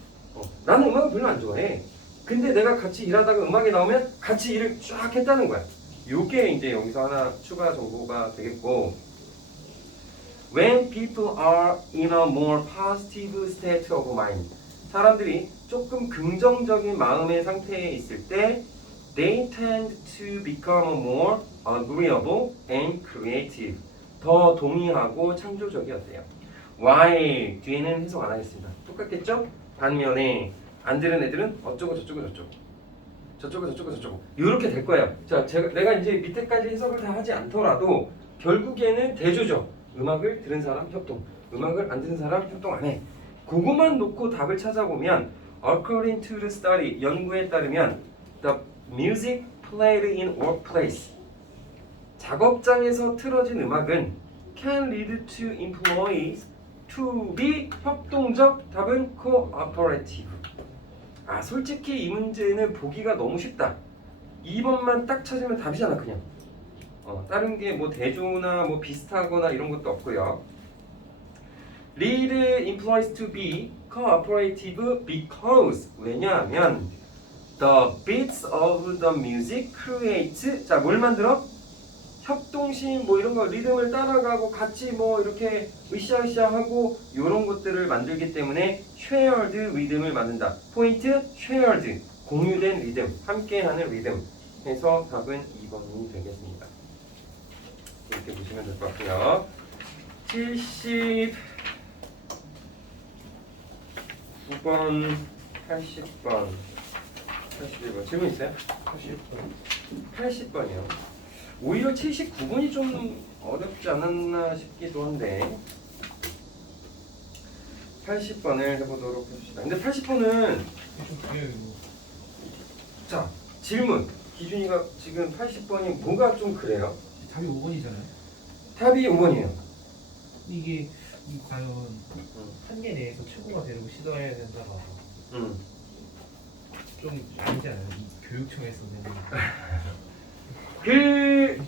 나는 음악을 별로 안 좋아해. 근데 내가 같이 일하다가 음악이 나오면 같이 일을 쫙 했다는 거야. 요게 이제 여기서 하나 추가 정보가 되겠고 When people are in a more positive state of mind 사람들이 조금 긍정적인 마음의 상태에 있을 때 they tend to become more agreeable and creative. 더 동의하고 창조적이었대요. while 뒤에는 해석 안 하겠습니다. 똑같겠죠? 반면에 안 들은 애들은 어쩌고 저쩌고 저쩌고 저쩌고 저쩌고 저쩌고 이렇게 될 거예요. 자, 내가 이제 밑에까지 해석을 다 하지 않더라도 결국에는 대조죠. 음악을 들은 사람 협동, 음악을 안 들은 사람 협동 안 해. 그것만 놓고 답을 찾아보면 according to the study, 연구에 따르면 the music played in workplace, 작업장에서 틀어진 음악은 can lead to employees to be 협동적. 답은 cooperative. 아, 솔직히 이 문제는 보기가 너무 쉽다. 2번만 딱 찾으면 답이잖아 그냥. 다른 게 뭐 대조나 뭐 비슷하거나 이런 것도 없고요. lead employees to be cooperative because 왜냐하면 the beats of the music create. 자, 뭘 만들어? 협동심 뭐 이런 거 리듬을 따라가고 같이 뭐 이렇게 으쌰으쌰하고 이런 것들을 만들기 때문에 shared 리듬을 만든다. 포인트 shared, 공유된 리듬, 함께하는 리듬. 해서 답은 2번이 되겠습니다. 이렇게 보시면 될 것 같고요. 79번, 80번, 81번 질문 있어요? 80번이요. 오히려 79번이 좀 어렵지 않았나 싶기도 한데 80번을 해보도록 해봅시다. 근데 80번은 자, 질문 기준이가 지금 80번이 뭐가 좀 그래요? 답이 5번이잖아요. 답이 5번이에요. 이게 과연 한계 내에서 최고가 되려고 시도해야 된다가 좀 아니지 않아요? 이 교육청에서는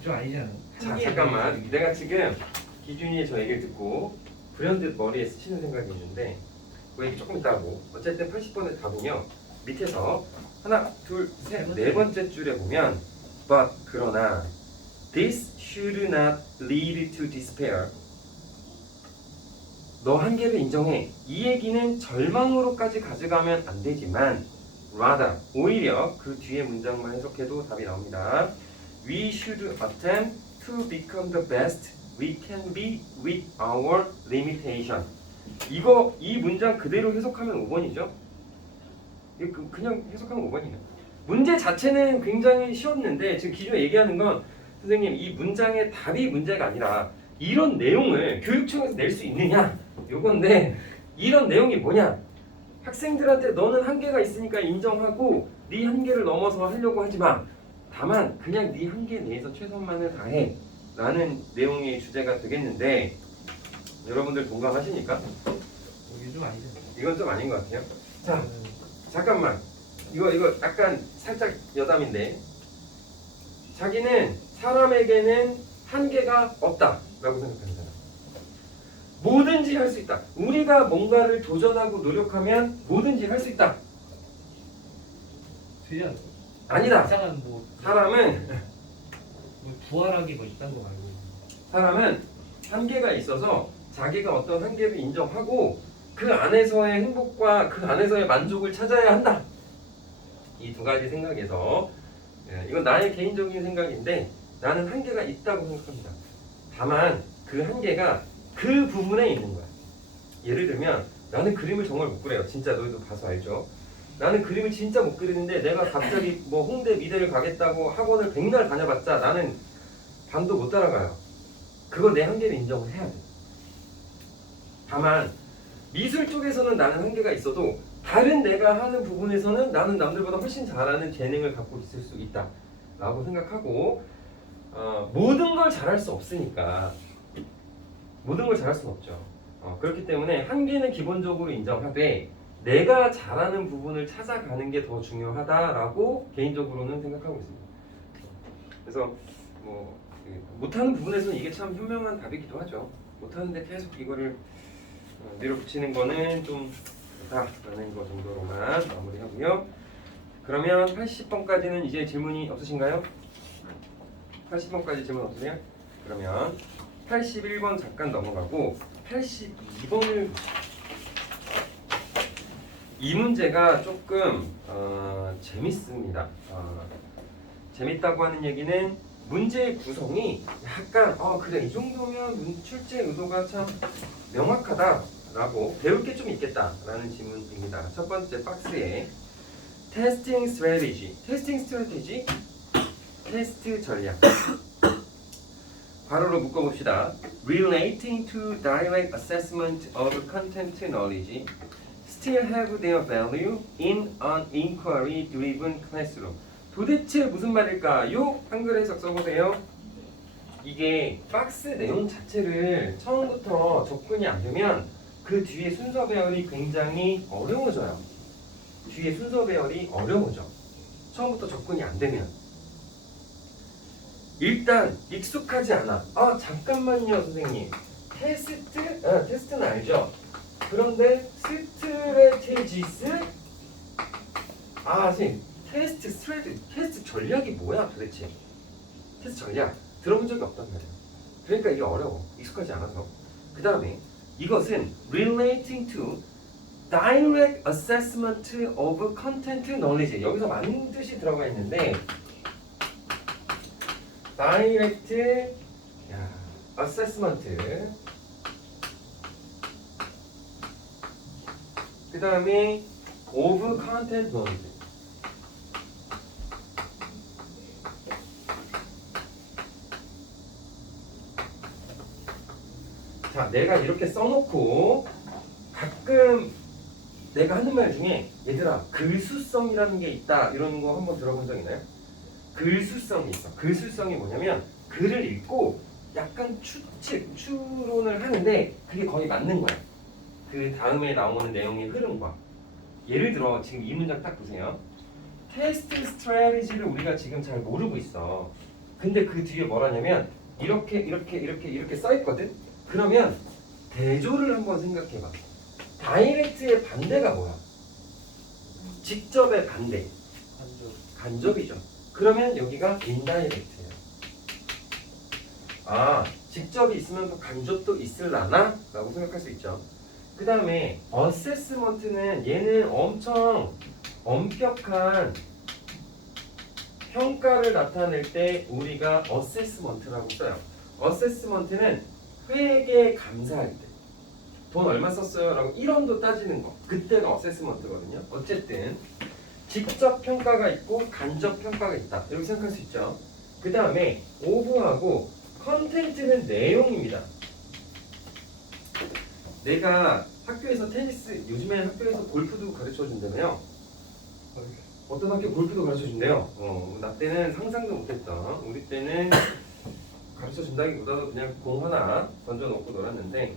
좀 아니잖아요. 자, 잠깐만. 내가 지금 기준이의 저 얘기를 듣고 불현듯 머리에 스치는 생각이 있는데 그 얘기 조금 이따 하고 어쨌든 80번의 답은요. 밑에서 하나, 둘, 셋, 네 번째 줄에 보면 but 그러나 this should not lead to despair. 너 한계를 인정해. 이 얘기는 절망으로까지 가져가면 안 되지만 rather 오히려 그 뒤에 문장만 해석해도 답이 나옵니다. We should attempt to become the best we can be with our limitation. 이 문장 그대로 해석하면 5번이죠? 그냥 해석하면 5번이에요. 문제 자체는 굉장히 쉬웠는데 지금 기존에 얘기하는 건 선생님 이 문장의 답이 문제가 아니라 이런 내용을 교육청에서 낼 수 있느냐 요건데 이런 내용이 뭐냐 학생들한테 너는 한계가 있으니까 인정하고 네 한계를 넘어서 하려고 하지 마. 다만 그냥 네 한계 내에서 최선만을 다해 라는 내용의 주제가 되겠는데 여러분들 동감하십니까? 이게 좀 아니죠. 이건 좀 아닌 것 같아요. 자, 잠깐만. 이거 약간 살짝 여담인데 자기는 사람에게는 한계가 없다라고 생각하는 사람. 뭐든지 할 수 있다. 우리가 뭔가를 도전하고 노력하면 뭐든지 할 수 있다. 되지 않아요? 아니다. 이상한 사람은 부활하기 뭐 있다는 거 말고. 사람은 한계가 있어서 자기가 어떤 한계를 인정하고 그 안에서의 행복과 그 안에서의 만족을 찾아야 한다. 이 두 가지 생각에서 이건 나의 개인적인 생각인데 나는 한계가 있다고 생각합니다. 다만 그 한계가 그 부분에 있는 거야. 예를 들면 나는 그림을 정말 못 그려요. 진짜 너희도 봐서 알죠? 나는 그림을 진짜 못 그리는데 내가 갑자기 뭐 홍대 미대를 가겠다고 학원을 100날 다녀봤자 나는 반도 못 따라가요. 그건 내 한계를 인정을 해야 돼. 다만 미술 쪽에서는 나는 한계가 있어도 다른 내가 하는 부분에서는 나는 남들보다 훨씬 잘하는 재능을 갖고 있을 수 있다 라고 생각하고 모든 걸 잘할 수 없으니까 모든 걸 잘할 수는 없죠. 그렇기 때문에 한계는 기본적으로 인정하되 내가 잘하는 부분을 찾아가는 게 더 중요하다라고 개인적으로는 생각하고 있습니다. 그래서 뭐 못하는 부분에서는 이게 참 현명한 답이기도 하죠. 못하는데 계속 이거를 밀어붙이는 거는 좀 그렇다라는 거 정도로만 마무리하고요. 그러면 80번까지는 이제 질문이 없으신가요? 80번까지 질문 없으세요? 그러면 81번 잠깐 넘어가고 82번을 이 문제가 조금 재밌습니다. 재밌다고 하는 얘기는 문제의 구성이 약간 그래 이 정도면 출제 의도가 참 명확하다라고 배울 게 좀 있겠다라는 질문입니다. 첫 번째 박스에 테스팅 스트래티지, 테스트 전략. 괄호로 묶어봅시다. Relating to direct assessment of content knowledge still have their value in an inquiry-driven classroom. 도대체 무슨 말일까요? 한글 해석 써보세요. 이게 박스 내용 자체를 처음부터 접근이 안 되면 그 뒤에 순서 배열이 굉장히 어려워져요. 뒤에 순서 배열이 어려워져. 처음부터 접근이 안 되면. 일단 익숙하지 않아. 잠깐만요 선생님. 테스트는 알죠? 그런데 스트레테지스? 선생님 테스트 전략이 뭐야 도대체? 테스트 전략 들어본 적이 없단 말이야. 그러니까 이게 어려워. 익숙하지 않아서. 그 다음에 이것은 relating to direct assessment of content knowledge. 여기서 많은 뜻이 들어가 있는데 direct assessment 그 다음에 of content knowledge. 자, 내가 이렇게 써놓고 가끔 내가 하는 말 중에 얘들아 글수성이라는 게 있다 이런 거 한번 들어본 적 있나요? 글수성이 있어. 글수성이 뭐냐면 글을 읽고 약간 추론을 하는데 그게 거의 맞는 거야. 그 다음에 나오는 내용의 흐름과. 예를 들어 지금 이 문장 딱 보세요. 테스트 스트래티지를 우리가 지금 잘 모르고 있어. 근데 그 뒤에 뭐라냐면 이렇게 써 있거든. 그러면 대조를 한번 생각해봐. 다이렉트의 반대가 뭐야? 직접의 반대. 간접이죠. 그러면 여기가 인다이렉트예요. 직접이 있으면 또 간접도 있을라나? 라고 생각할 수 있죠. 그 다음에 어세스먼트는 얘는 엄청 엄격한 평가를 나타낼 때 우리가 어세스먼트라고 써요. 어세스먼트는 회계 감사할 때 돈 얼마 썼어요? 라고 1원도 따지는 거. 그때가 어세스먼트거든요. 어쨌든 직접 평가가 있고 간접 평가가 있다. 이렇게 생각할 수 있죠. 그 다음에 오브하고 컨텐츠는 내용입니다. 내가 학교에서 테니스, 요즘에 학교에서 골프도 가르쳐 준다며요. 어떤 학교 골프도 가르쳐 준대요. 나 때는 상상도 못했던. 우리 때는 가르쳐 준다기보다도 그냥 공 하나 던져놓고 놀았는데,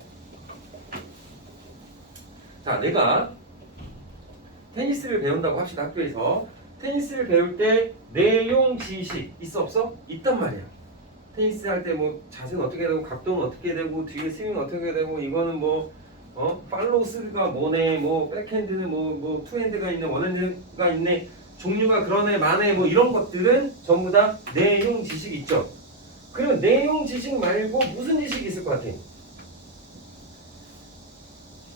자, 내가 테니스를 배운다고 합시다. 학교에서 테니스를 배울 때 내용 지식 있어 없어? 있단 말이야. 테니스 할 때 뭐 자세는 어떻게 되고 각도는 어떻게 되고 뒤에 스윙 어떻게 되고 이거는 뭐 팔로우스가 뭐네, 뭐 백핸드는 뭐 투핸드가 있네, 원핸드가 있네, 종류가 그러네, 많네, 뭐 이런 것들은 전부 다 내용 지식이 있죠. 그리고 내용 지식 말고 무슨 지식이 있을 것 같아?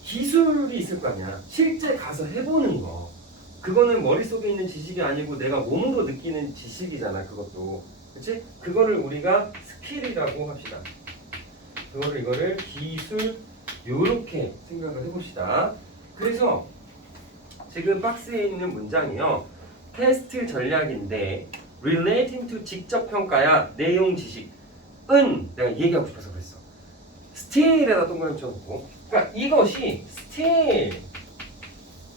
기술이 있을 거 아니야. 실제 가서 해보는 거. 그거는 머릿속에 있는 지식이 아니고 내가 몸으로 느끼는 지식이잖아. 그것도. 그치? 그거를 우리가 스킬이라고 합시다. 이거를 기술, 요렇게 생각을 해봅시다. 그래서 지금 박스에 있는 문장이요. 테스트 전략인데 relating to 직접 평가야 내용 지식은 내가 얘기하고 싶어서 그랬어. still에다 동그라미 쳐놓고, 그러니까 이것이 still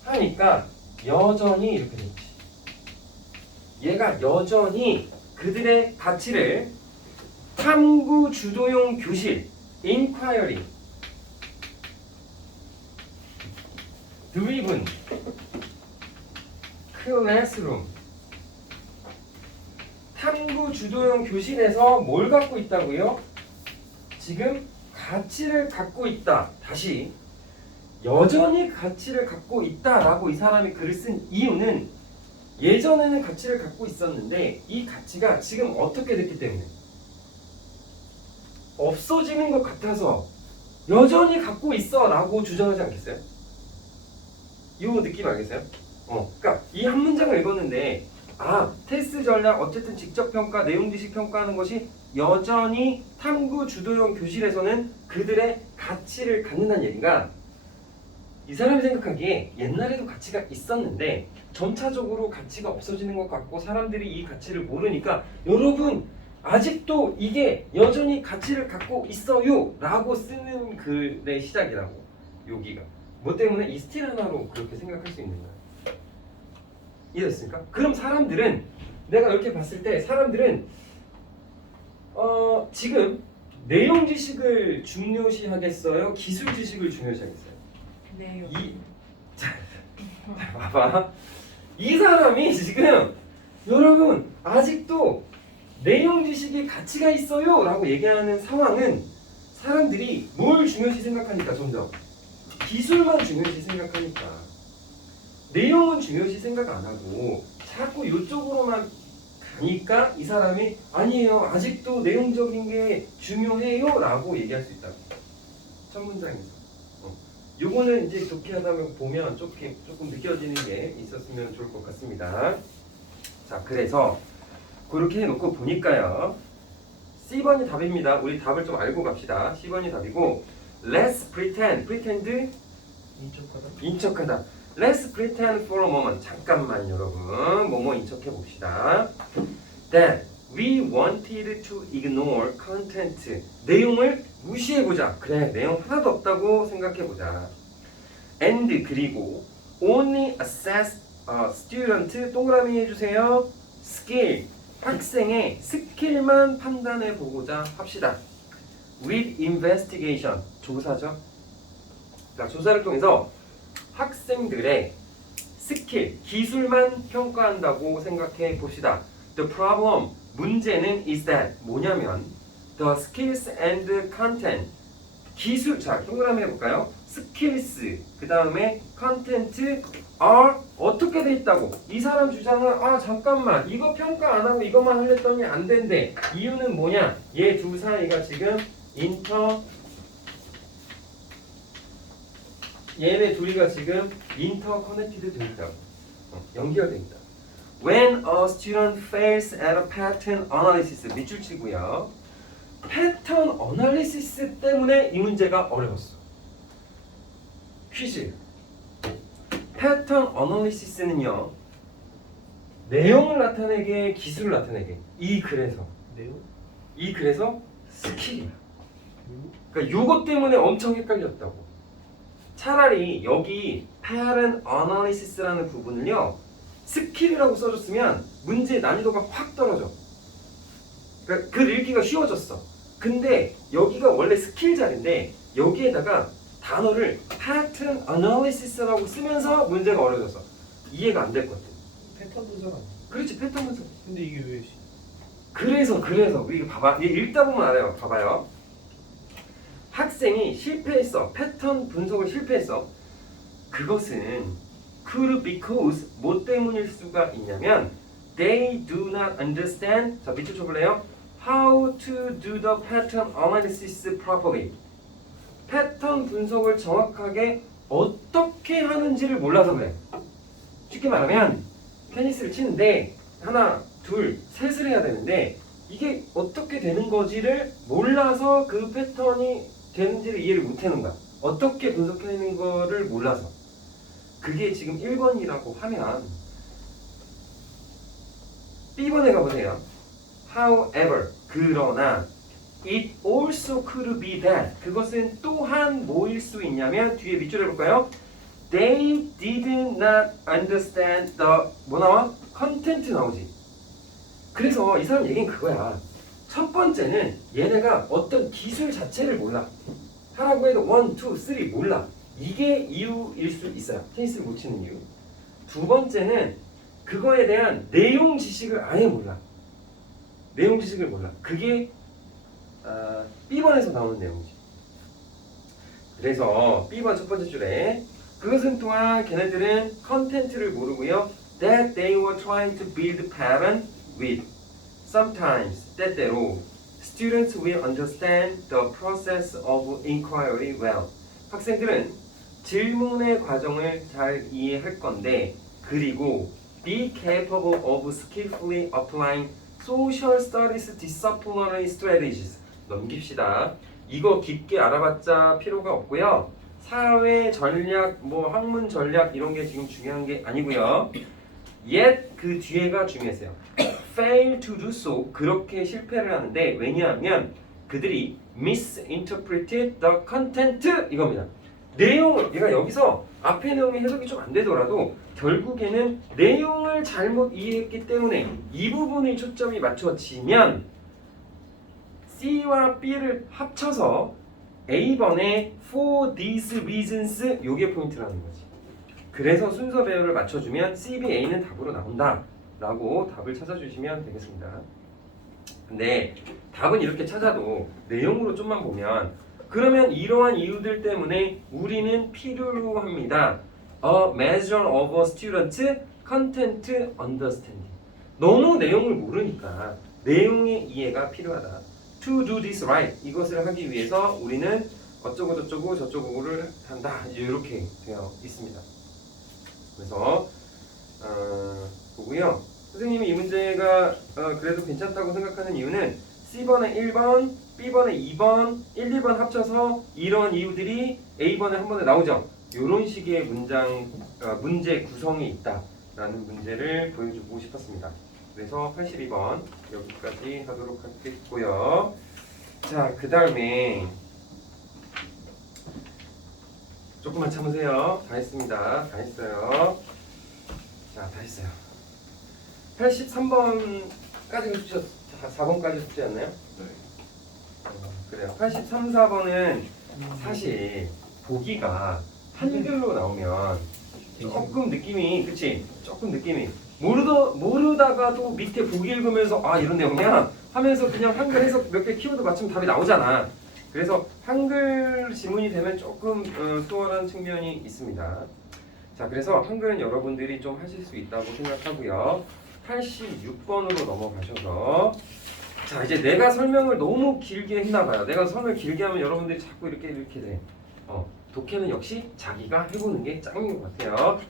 하니까 여전히 이렇게 되지. 얘가 여전히 그들의 가치를 탐구 주도용 교실 inquiry driven classroom 탐구 주도용 교실에서 뭘 갖고 있다고요? 지금 가치를 갖고 있다. 다시 여전히 가치를 갖고 있다라고 이 사람이 글을 쓴 이유는 예전에는 가치를 갖고 있었는데 이 가치가 지금 어떻게 됐기 때문에 없어지는 것 같아서 여전히 갖고 있어 라고 주장하지 않겠어요? 느낌 알겠어요? 그러니까 이 한 문장을 읽었는데 테스트 전략 어쨌든 직접 평가, 내용 지식 평가하는 것이 여전히 탐구 주도형 교실에서는 그들의 가치를 갖는다는 얘기가 이 사람이 생각하기에 옛날에도 가치가 있었는데 점차적으로 가치가 없어지는 것 같고 사람들이 이 가치를 모르니까 여러분 아직도 이게 여전히 가치를 갖고 있어요 라고 쓰는 글의 시작이라고. 여기가 뭐 때문에 이 스틸 하나로 그렇게 생각할 수 있는 거야. 이해됐습니까? 그럼 사람들은 내가 이렇게 봤을 때 사람들은 지금 내용 지식을 중요시하겠어요? 기술 지식을 중요시하겠어요? 네. 자, 봐봐. 이 사람이 지금 여러분 아직도 내용 지식이 가치가 있어요 라고 얘기하는 상황은 사람들이 뭘 중요시 생각하니까 점점 기술만 중요시 생각하니까 내용은 중요시 생각 안 하고 자꾸 이쪽으로만 가니까 이 사람이 아니에요 아직도 내용적인 게 중요해요 라고 얘기할 수 있다고. 첫 문장에서 요거는 이제 좋게 하다 보면 조금 느껴지는 게 있었으면 좋을 것 같습니다. 자, 그래서 그렇게 해놓고 보니까요. C번이 답입니다. 우리 답을 좀 알고 갑시다. C번이 답이고 Let's pretend 인척하다. Let's pretend for a moment. 잠깐만 여러분. 뭐뭐 인척해 봅시다. That we wanted to ignore content. 내용을 무시해보자. 그래, 내용 하나도 없다고 생각해보자. And 그리고 only assess student 동그라미 해주세요. skill 학생의 스킬만 판단해보고자 합시다. With investigation 조사죠. 자, 조사를 통해서 학생들의 스킬, 기술만 평가한다고 생각해 봅시다. The problem, 문제는 is that 뭐냐면 the skills and content 기술, 자 동그라미 해볼까요? skills 그 다음에 content are 어떻게 돼 있다고? 이 사람 주장은 잠깐만 이거 평가 안 하고 이것만 하랬더니 안 된대. 이유는 뭐냐? 얘 두 사이가 지금 얘네 둘이가 지금 interconnected 돼 있다고. 연결돼 있다. When a student fails at a pattern analysis 밑줄 치고요. 패턴 어널리시스 때문에 이 문제가 어려웠어. 퀴즈. 패턴 어널리시스는요. 내용을 나타내게, 기술을 나타내게. 이 글에서 스킬이야. 그러니까 요것 때문에 엄청 헷갈렸다고. 차라리 여기 pattern analysis라는 부분을요. 스킬이라고 써줬으면 문제의 난이도가 확 떨어져. 그러니까 글 읽기가 쉬워졌어. 근데 여기가 원래 스킬 자리인데 여기에다가 단어를 pattern analysis라고 쓰면서 문제가 어려졌어. 이해가 안 될 것 같아. 패턴 분석 아니야? 그렇지, 패턴 분석. 근데 이게 왜? 그래서 이거 봐봐. 읽다 보면 알아요. 봐봐요. 학생이 실패했어. 패턴 분석을 실패했어. 그것은 could because 뭐 때문일 수가 있냐면 they do not understand. 자, 밑줄 쳐볼래요? How to do the pattern analysis properly. 패턴 분석을 정확하게 어떻게 하는지를 몰라서 그래. 쉽게 말하면 테니스를 치는데 하나, 둘, 셋을 해야 되는데 이게 어떻게 되는 거지를 몰라서 그 패턴이 되는지를 이해를 못하는 거야. 어떻게 분석하는 거를 몰라서. 그게 지금 1번이라고 하면 B번에 가보세요. However, 그러나 It also could be that 그것은 또한 뭐일 수 있냐면 뒤에 밑줄 해볼까요? They did not understand the 뭐 나와? content 나오지. 그래서 이 사람 얘기는 그거야. 첫 번째는 얘네가 어떤 기술 자체를 몰라. 하라고 해도 1, 2, 3 몰라. 이게 이유일 수 있어요. 테니스를 못 치는 이유. 두 번째는 그거에 대한 내용 지식을 아예 몰라. 내용 지식을 몰라. 그게 B번에서 나오는 내용이지. 그래서 B번 첫 번째 줄에 그것은 또한 걔네들은 컨텐츠를 모르고요. That they were trying to build pattern with. Sometimes 때때로 students will understand the process of inquiry well. 학생들은 질문의 과정을 잘 이해할 건데 그리고 be capable of skillfully applying social studies disciplinary strategies 넘깁시다. 이거 깊게 알아봤자 필요가 없고요. 사회 전략, 뭐 학문 전략 이런 게 지금 중요한 게 아니고요. yet 그 뒤에가 중요했어요. fail to do so 그렇게 실패를 하는데 왜냐하면 그들이 misinterpreted the content 이겁니다. 내용을 얘가 여기서 앞에 내용이 해석이 좀 안 되더라도 결국에는 내용을 잘못 이해했기 때문에 이 부분에 초점이 맞춰지면 C와 B를 합쳐서 A번에 for these reasons 요게 포인트라는 거지. 그래서 순서 배열을 맞춰주면 C, B, A는 답으로 나온다 라고 답을 찾아주시면 되겠습니다. 근데 답은 이렇게 찾아도 내용으로 좀만 보면 그러면 이러한 이유들 때문에 우리는 필요로 합니다. A measure of a student's content understanding. 너무 내용을 모르니까 내용의 이해가 필요하다. To do this right. 이것을 하기 위해서 우리는 어쩌고 저쩌고 저쩌고를 한다. 이렇게 되어 있습니다. 그래서 보고요. 선생님이 이 문제가 그래도 괜찮다고 생각하는 이유는 C번에 1번, B번에 2번, 1, 2번 합쳐서 이런 이유들이 A번에 한 번에 나오죠. 이런 식의 문제 구성이 있다라는 문제를 보여주고 싶었습니다. 그래서 82번 여기까지 하도록 하겠고요. 자, 그 다음에 조금만 참으세요. 다 했습니다. 다 했어요. 자, 다 했어요. 83번까지 숙제, 4번까지 숙제였나요? 네. 그래요. 83, 4번은 사실 보기가 한글로 나오면 조금 느낌이, 그치? 조금 느낌이 모르다가도 밑에 보기 읽으면서 아 이런 내용이야 하면서 그냥 한글 해석 몇 개 키워드 맞추면 답이 나오잖아. 그래서 한글 지문이 되면 조금 수월한 측면이 있습니다. 자, 그래서 한글은 여러분들이 좀 하실 수 있다고 생각하고요. 86번으로 넘어가셔서 자, 이제 내가 설명을 너무 길게 했나봐요. 내가 설명을 길게 하면 여러분들이 자꾸 이렇게 돼. 독해는 역시 자기가 해보는 게 짱인 것 같아요.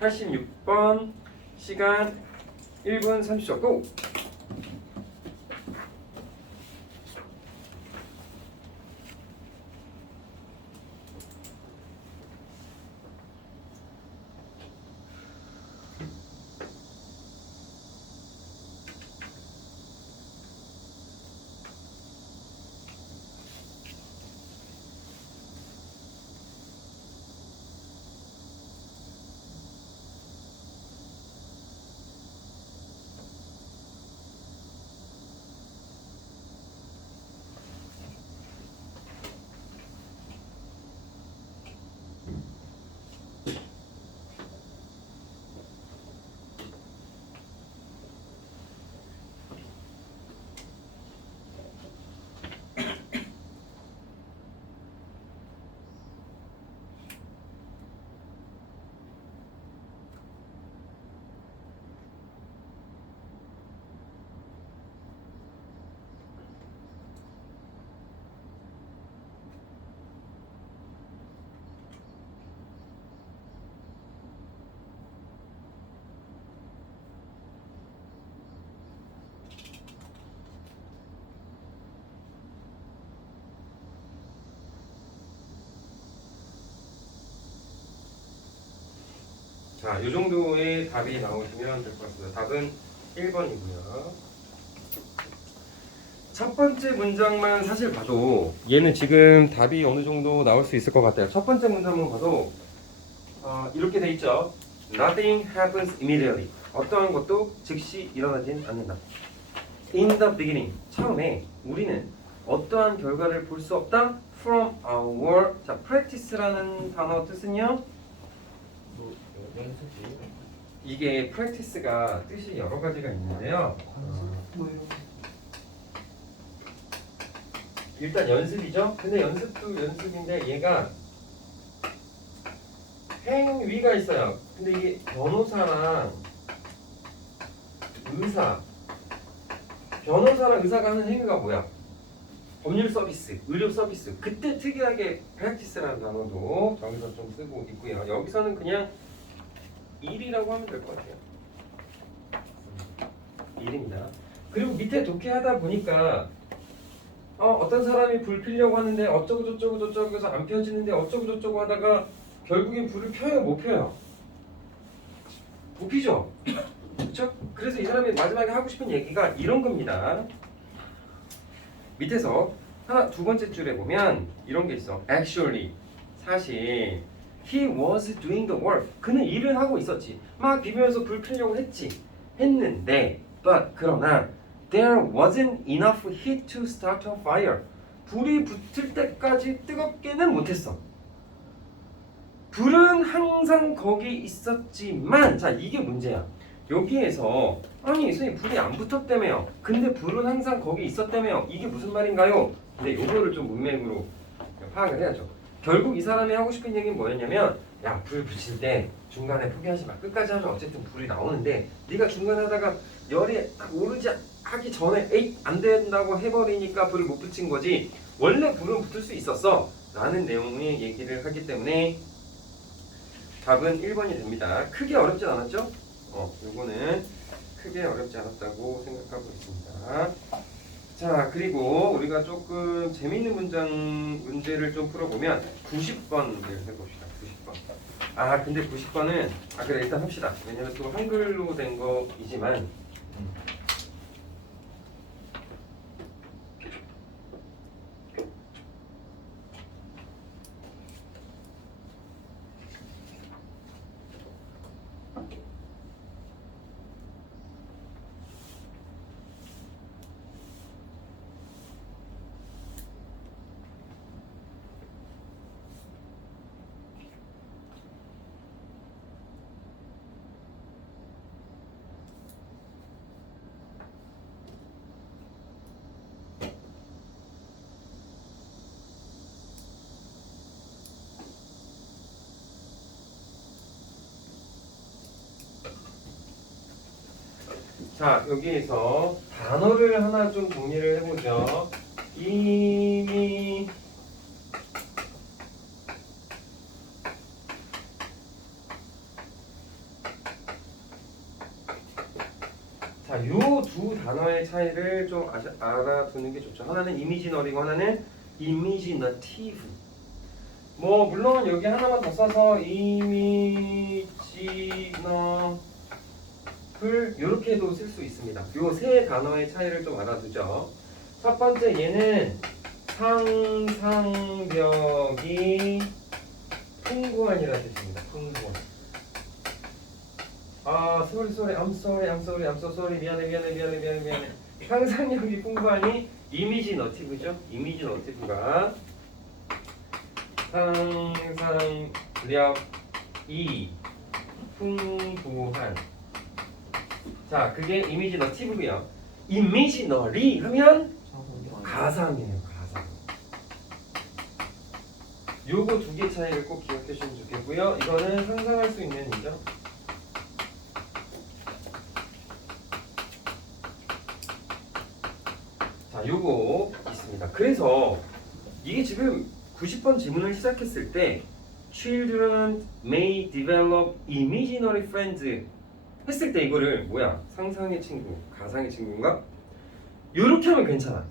86번 시간 1분 30초 고! 자, 이 정도의 답이 나오시면 될 것 같습니다. 답은 1번이고요. 첫 번째 문장만 사실 봐도 얘는 지금 답이 어느 정도 나올 수 있을 것 같아요. 첫 번째 문장만 봐도 이렇게 돼 있죠. Nothing happens immediately. 어떠한 것도 즉시 일어나진 않는다. In the beginning. 처음에 우리는 어떠한 결과를 볼 수 없다. From our 자, practice라는 단어 뜻은요. 연습이 이게 practice가 뜻이 여러 가지가 있는데요. 뭐 이런 일단 연습이죠. 근데 연습도 연습인데 얘가 행위가 있어요. 근데 이게 변호사랑 의사가 하는 행위가 뭐야? 법률 서비스, 의료 서비스. 그때 특이하게 practice라는 단어도 여기서 좀 쓰고 있고요. 여기서는 그냥 일이라고 하면 될 것 같아요. 일입니다. 그리고 밑에 독해하다 보니까 어떤 사람이 불 피려고 하는데 어쩌고 저쩌고 저쩌고 해서 안 펴지는데 어쩌고 저쩌고 하다가 결국엔 불을 펴요, 못 펴요? 못 피죠? 그렇죠? 그래서 이 사람이 마지막에 하고 싶은 얘기가 이런 겁니다. 밑에서 두 번째 줄에 보면 이런 게 있어. Actually, 사실 he was doing the work. 그는 일을 하고 있었지. 막 비비면서 불 피려고 했는데 but 그러나 there wasn't enough heat to start a fire. 불이 붙을 때까지 뜨겁게는 못했어. 불은 항상 거기 있었지만, 자 이게 문제야. 여기에서 아니 선생님 불이 안 붙었다며요. 근데 불은 항상 거기 있었다며요. 이게 무슨 말인가요? 근데 요거를 좀 문맥으로 파악을 해야죠. 결국 이 사람이 하고 싶은 얘기는 뭐였냐면, 야 불 붙일 때 중간에 포기하지 마. 끝까지 하면 어쨌든 불이 나오는데 네가 중간에 하다가 열이 딱 오르지 하기 전에 에이 안 된다고 해버리니까 불을 못 붙인 거지. 원래 불은 붙을 수 있었어 라는 내용의 얘기를 하기 때문에 답은 1번이 됩니다. 크게 어렵진 않았죠? 요거는 크게 어렵지 않았다고 생각하고 있습니다. 자, 그리고 우리가 조금 재미있는 문제를 좀 풀어보면 90번을 해봅시다. 90번. 근데 90번은 그래 일단 합시다. 왜냐면 또 한글로 된 거이지만 자, 여기에서 단어를 하나 좀 정리를 해보죠. 이미 자, 요 두 단어의 차이를 좀 알아두는 게 좋죠. 하나는 이미지너리고 하나는 이미지너티브. 뭐 물론 여기 하나만 더 써서 이미지너 이렇게도 쓸 수 있습니다. 요 세 단어의 차이를 좀 알아두죠. 첫 번째 얘는 상상력이 풍부한이라는 뜻입니다. 풍부한. sorry, I'm so sorry. 미안해. 상상력이 풍부하니 이미지너티브죠. 이미지너티브가 상상력이 풍부한. 자, 그게 이미지너티브고요. 이미지너리 하면 가상이에요. 가상. 요거 두 개 차이를 꼭 기억해 주시면 좋겠고요. 이거는 상상할 수 있는 이죠. 자, 요거 있습니다. 그래서 이게 지금 90번 지문을 시작했을 때 Children may develop imaginary friends 했을 때 이거를 뭐야? 상상의 친구, 가상의 친구인가? 요렇게 하면 괜찮아.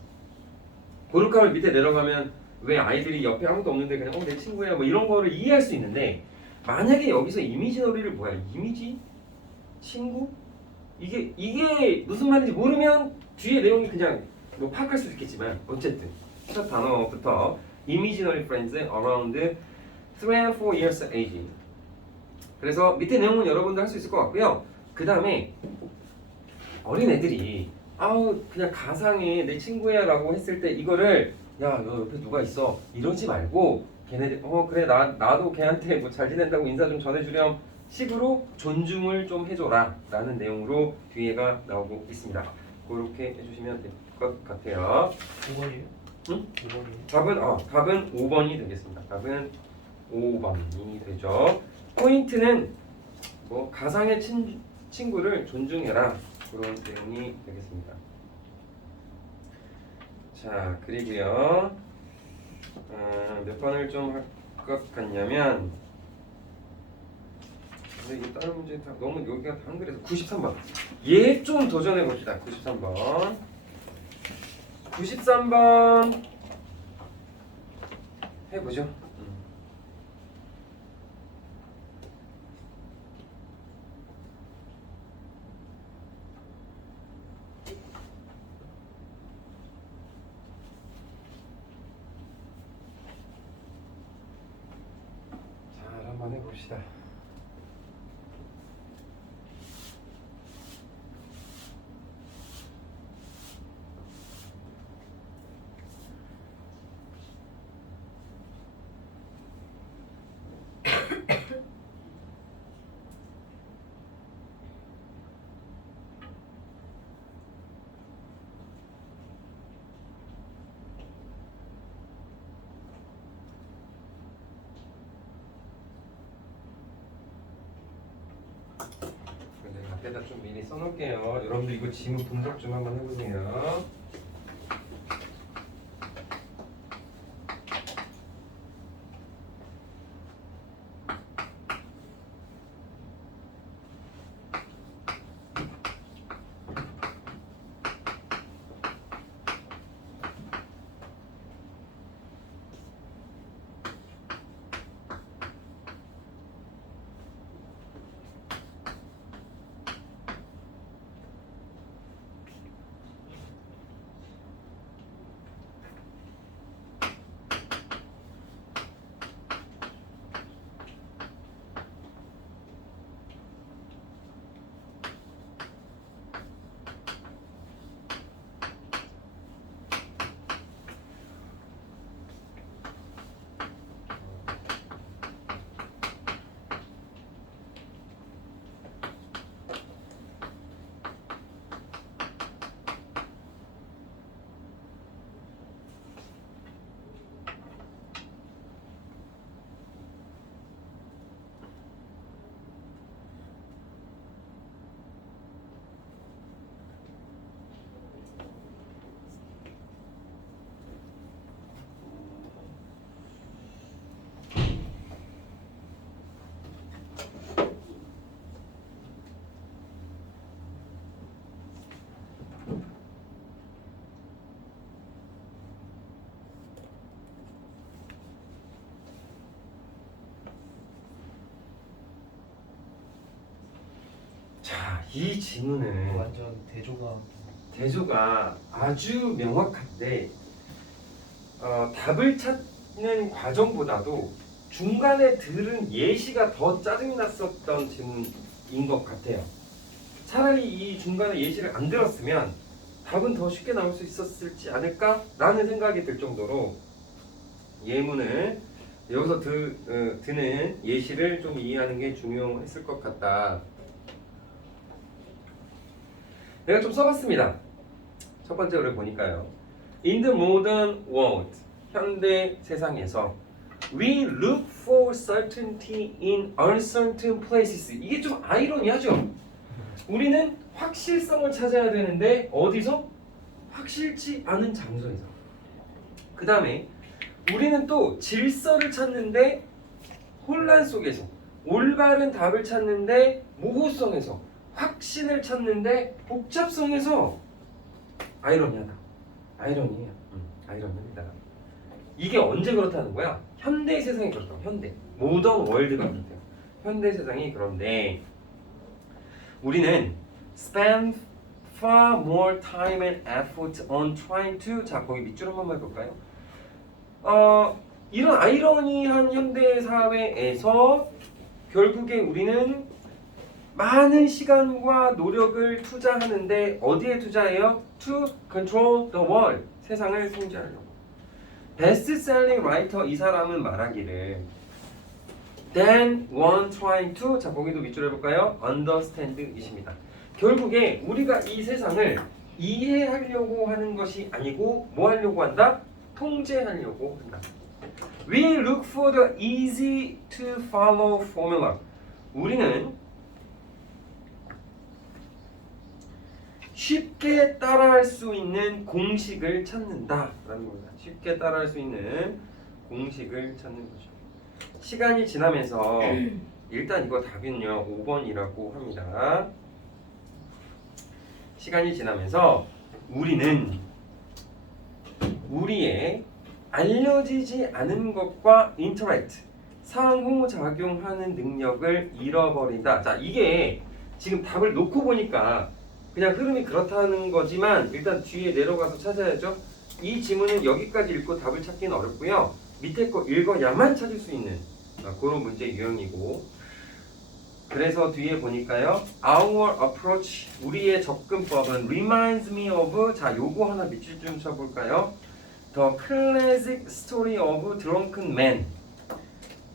그렇게 하면 밑에 내려가면 왜 아이들이 옆에 아무도 없는데 그냥 내 친구야 뭐 이런 거를 이해할 수 있는데, 만약에 여기서 이미지너리를 뭐야? 이미지? 친구? 이게 무슨 말인지 모르면 뒤에 내용이 그냥 뭐 파악할 수도 있겠지만 어쨌든 첫 단어부터 imaginary friends around 3 and 4 years age. 그래서 밑에 내용은 여러분도 할 수 있을 것 같고요. 그 다음에 어린 애들이 그냥 가상의 내 친구야 라고 했을 때 이거를 야 너 옆에 누가 있어 이러지 말고 걔네들 그래 나도 걔한테 뭐 잘 지낸다고 인사 좀 전해주렴 식으로 존중을 좀 해줘라 라는 내용으로 뒤에가 나오고 있습니다. 그렇게 해주시면 될 것 같아요. 5번이에요? 응? 5번이에요? 답은 5번이 되겠습니다. 답은 5번이 되죠. 포인트는 뭐 가상의 친구를 존중해라 그런 내용이 되겠습니다. 자, 그리고요. 몇 번을 좀 할 것 같냐면 근데 이거 다른 문제 다 너무 여기가 다 한글에서 93번. 얘 좀 도전해 봅시다. 93번. 93번 해보죠. 자, 한번 해봅시다. 내가 앞에다 좀 미리 써놓을게요. 여러분들 이거 지문 분석 좀 한번 해보세요. 자, 이 지문은 완전 대조가 아주 명확한데 답을 찾는 과정보다도 중간에 들은 예시가 더 짜증이 났었던 지문인 것 같아요. 차라리 이 중간에 예시를 안 들었으면 답은 더 쉽게 나올 수 있었을지 않을까라는 생각이 들 정도로 예문을 여기서 드는 예시를 좀 이해하는 게 중요했을 것 같다. 내가 좀 써봤습니다. 첫 번째로 보니까요. In the modern world, 현대 세상에서 we look for certainty in uncertain places. 이게 좀 아이러니하죠? 우리는 확실성을 찾아야 되는데 어디서? 확실치 않은 장소에서. 그 다음에 우리는 또 질서를 찾는데 혼란 속에서, 올바른 답을 찾는데 모호성에서, 확신을 찾는데 복잡성에서. 아이러니하다. 아이러니해요. 아이러니합니다. 이게 언제 그렇다는 거야? 현대 세상이 그렇다고. 현대 모던 월드가 그렇대요. 현대 세상이 그런데 우리는 spend far more time and effort on trying to, 자 거기 밑줄 한번 해볼까요? 이런 아이러니한 현대 사회에서 결국에 우리는 많은 시간과 노력을 투자하는데 어디에 투자해요? To control the world. 세상을 통제하려고. 베스트셀링 라이터 이 사람은 말하기를 Then one trying to, 자 거기도 밑줄 해볼까요? Understand 이십니다. 결국에 우리가 이 세상을 이해하려고 하는 것이 아니고 뭐 하려고 한다? 통제하려고 한다. We look for the easy to follow formula. 우리는 쉽게 따라할 수 있는 공식을 찾는다라는 겁니다. 쉽게 따라할 수 있는 공식을 찾는 거죠. 시간이 지나면서 일단 이거 답은요 5번이라고 합니다. 시간이 지나면서 우리는 우리의 알려지지 않은 것과 인터랙트 상호작용하는 능력을 잃어버린다. 자, 이게 지금 답을 놓고 보니까 그냥 흐름이 그렇다는 거지만 일단 뒤에 내려가서 찾아야죠. 이 지문은 여기까지 읽고 답을 찾기는 어렵고요. 밑에 거 읽어야만 찾을 수 있는 그런 문제 유형이고, 그래서 뒤에 보니까요. Our approach, 우리의 접근법은 reminds me of, 자 요거 하나 밑줄 좀 쳐볼까요? The classic story of drunken man.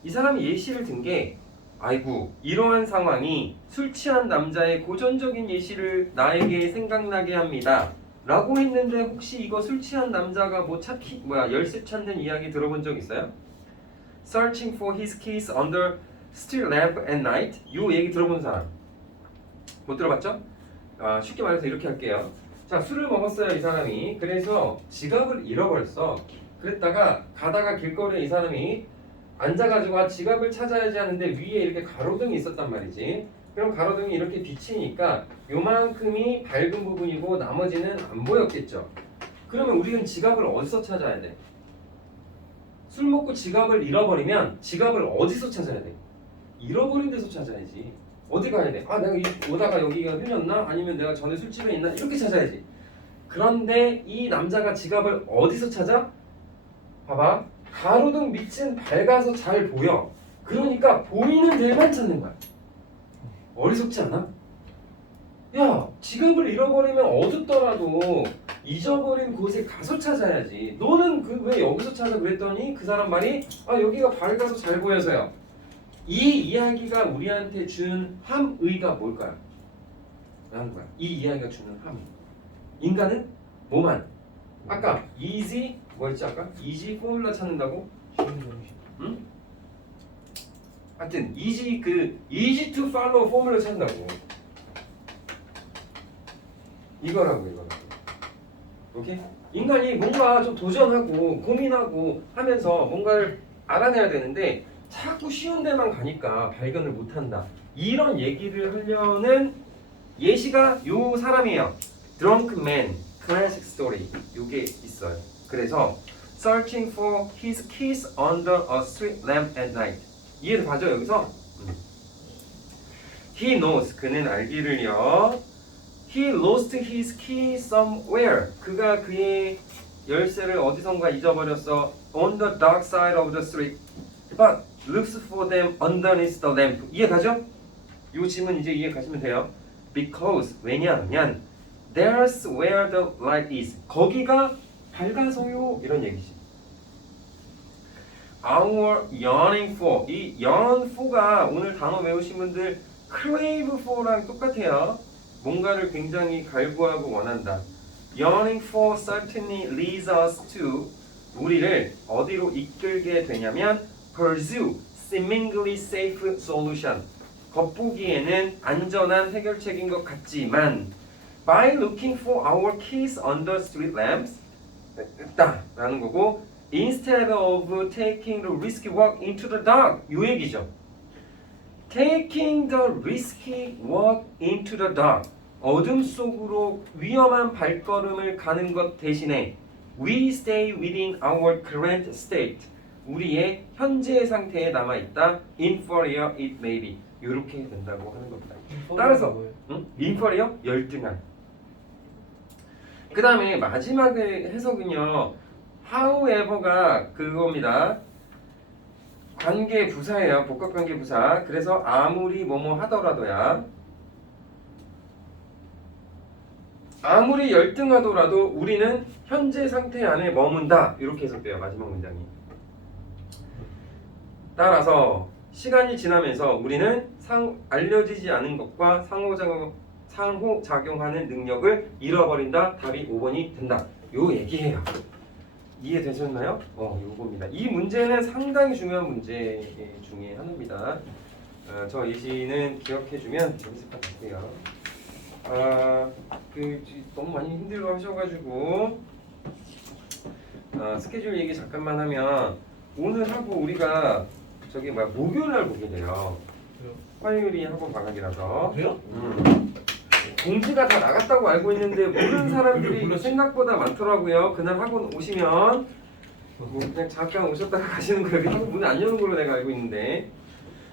이 사람이 예시를 든 게 아이고 이러한 상황이 술 취한 남자의 고전적인 예시를 나에게 생각나게 합니다 라고 했는데, 혹시 이거 술 취한 남자가 뭐 열쇠 찾는 이야기 들어본 적 있어요? Searching for his keys under street lamp at night, 요 얘기 들어본 사람 못 들어봤죠? 쉽게 말해서 이렇게 할게요. 자, 술을 먹었어요 이 사람이. 그래서 지갑을 잃어버렸어. 그랬다가 가다가 길거리에 이 사람이 앉아가지고 지갑을 찾아야지 하는데 위에 이렇게 가로등이 있었단 말이지. 그럼 가로등이 이렇게 비치니까 요만큼이 밝은 부분이고 나머지는 안 보였겠죠. 그러면 우리는 지갑을 어디서 찾아야 돼? 술 먹고 지갑을 잃어버리면 지갑을 어디서 찾아야 돼? 잃어버린 데서 찾아야지. 어디 가야 돼? 내가 오다가 여기가 흘렸나? 아니면 내가 전에 술집에 있나? 이렇게 찾아야지. 그런데 이 남자가 지갑을 어디서 찾아? 봐봐. 가로등 밑은 밝아서 잘 보여. 그러니까 보이는 데만 찾는 거야. 어리석지 않아? 야, 지갑을 잃어버리면 어둡더라도 잊어버린 곳에 가서 찾아야지. 너는 왜 여기서 찾아 그랬더니 그 사람 말이 여기가 밝아서 잘 보여서요. 이 이야기가 우리한테 준 함의가 뭘까요? 라는 거야. 이 이야기가 주는 함의. 인간은 뭐만? 아까 easy 뭐였지 아까? easy 포뮬라 찾는다고? 응? 하여튼 easy easy to follow 포뮬라 찾는다고. 이거라고. 오케이? 인간이 뭔가 좀 도전하고 고민하고 하면서 뭔가를 알아내야 되는데 자꾸 쉬운 데만 가니까 발견을 못한다. 이런 얘기를 하려는 예시가 요 사람이에요. Drunk Man, Classic Story. 요게 있어요. 그래서 Searching for his keys under a street lamp at night. 이해를 가죠 여기서? He knows, 그는 알기를요. He lost his key somewhere. 그가 그의 열쇠를 어디선가 잊어버렸어. On the dark side of the street. But looks for them underneath the lamp. 이해 가죠? 요 질문 이제 이해 가시면 돼요. Because, 왜냐하면 there's where the light is. 거기가 밝아서요. 이런 얘기지. Our yearning for. 이 yearn for가 오늘 단어 외우신 분들 crave for랑 똑같아요. 뭔가를 굉장히 갈구하고 원한다. Yearning for certainly leads us to. 우리를 어디로 이끌게 되냐면 pursue seemingly safe solution. 겉보기에는 안전한 해결책인 것 같지만 by looking for our keys under street lamps 라는 거고, instead of taking the risky walk into the dark, 요 얘기죠. Taking the risky walk into the dark, 어둠 속으로 위험한 발걸음을 가는 것 대신에 we stay within our current state, 우리의 현재 상태에 남아있다. inferior it may be, 이렇게 된다고 하는 겁니다. 따라서 inferior, 열등한. 그 다음에 마지막의 해석은요. however가 그겁니다. 관계 부사예요. 복합관계 부사. 그래서 아무리 뭐뭐 하더라도야. 아무리 열등하더라도 우리는 현재 상태 안에 머문다. 이렇게 해석돼요. 마지막 문장이. 따라서 시간이 지나면서 우리는 알려지지 않은 것과 상호작용하는 능력을 잃어버린다. 답이 5번이 된다. 요 얘기해요. 이해되셨나요? 요겁니다. 이 문제는 상당히 중요한 문제 중에 하나입니다. 저 예시는 기억해주면 재밌을 것 같고요. 너무 많이 힘들어 하셔가지고 스케줄 얘기 잠깐만 하면 오늘 하고 우리가 저기 목요일 날 보게 돼요. 그래요? 화요일이 학원 방학이라서. 그래요? 공지가 다 나갔다고 알고 있는데 모르는 사람들이 몰랐지. 생각보다 많더라고요. 그날 학원 오시면 뭐 그냥 잠깐 오셨다가 가시는 거예요. 학원 문을 안 여는 걸로 내가 알고 있는데.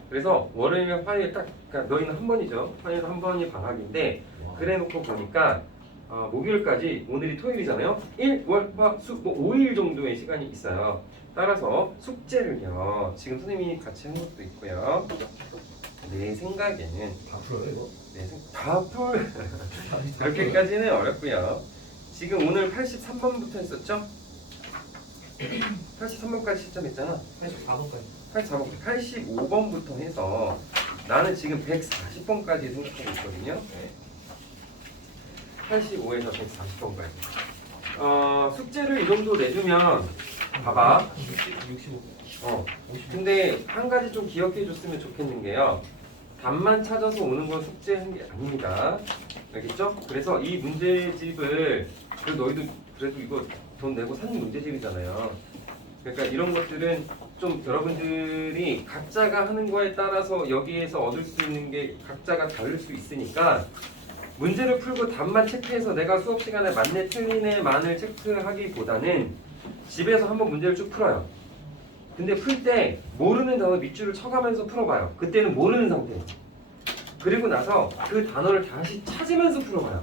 그래서 월요일이면 화요일 딱, 그러니까 너희는 한 번이죠. 화요일 한 번이 방학인데 그래놓고 보니까 목요일까지, 오늘이 토요일이잖아요. 1, 월, 화, 수, 5일 정도의 시간이 있어요. 따라서 숙제를요, 지금 선생님이 같이 한 것도 있고요. 내 생각에는 다 풀어요 이거? 다 풀 그렇게까지는 어렵고요. 지금 오늘 83번부터 했었죠? 83번까지 시점했잖아. 84번까지 85번부터 해서 나는 지금 140번까지 생각하고 있거든요. 85에서 140번까지. 숙제를 이 정도 내주면 봐봐. 65 근데 한 가지 좀 기억해 줬으면 좋겠는 게요. 답만 찾아서 오는 건 숙제한 게 아닙니다. 알겠죠? 그래서 이 문제집을 너희도 그래도 이거 돈 내고 산 문제집이잖아요. 그러니까 이런 것들은 좀 여러분들이 각자가 하는 거에 따라서 여기에서 얻을 수 있는 게 각자가 다를 수 있으니까 문제를 풀고 답만 체크해서 내가 수업 시간에 맞네 틀리네 만을 체크하기보다는 집에서 한번 문제를 쭉 풀어요. 근데 풀 때 모르는 단어 밑줄을 쳐가면서 풀어봐요. 그때는 모르는 상태예요. 그리고 나서 그 단어를 다시 찾으면서 풀어봐요.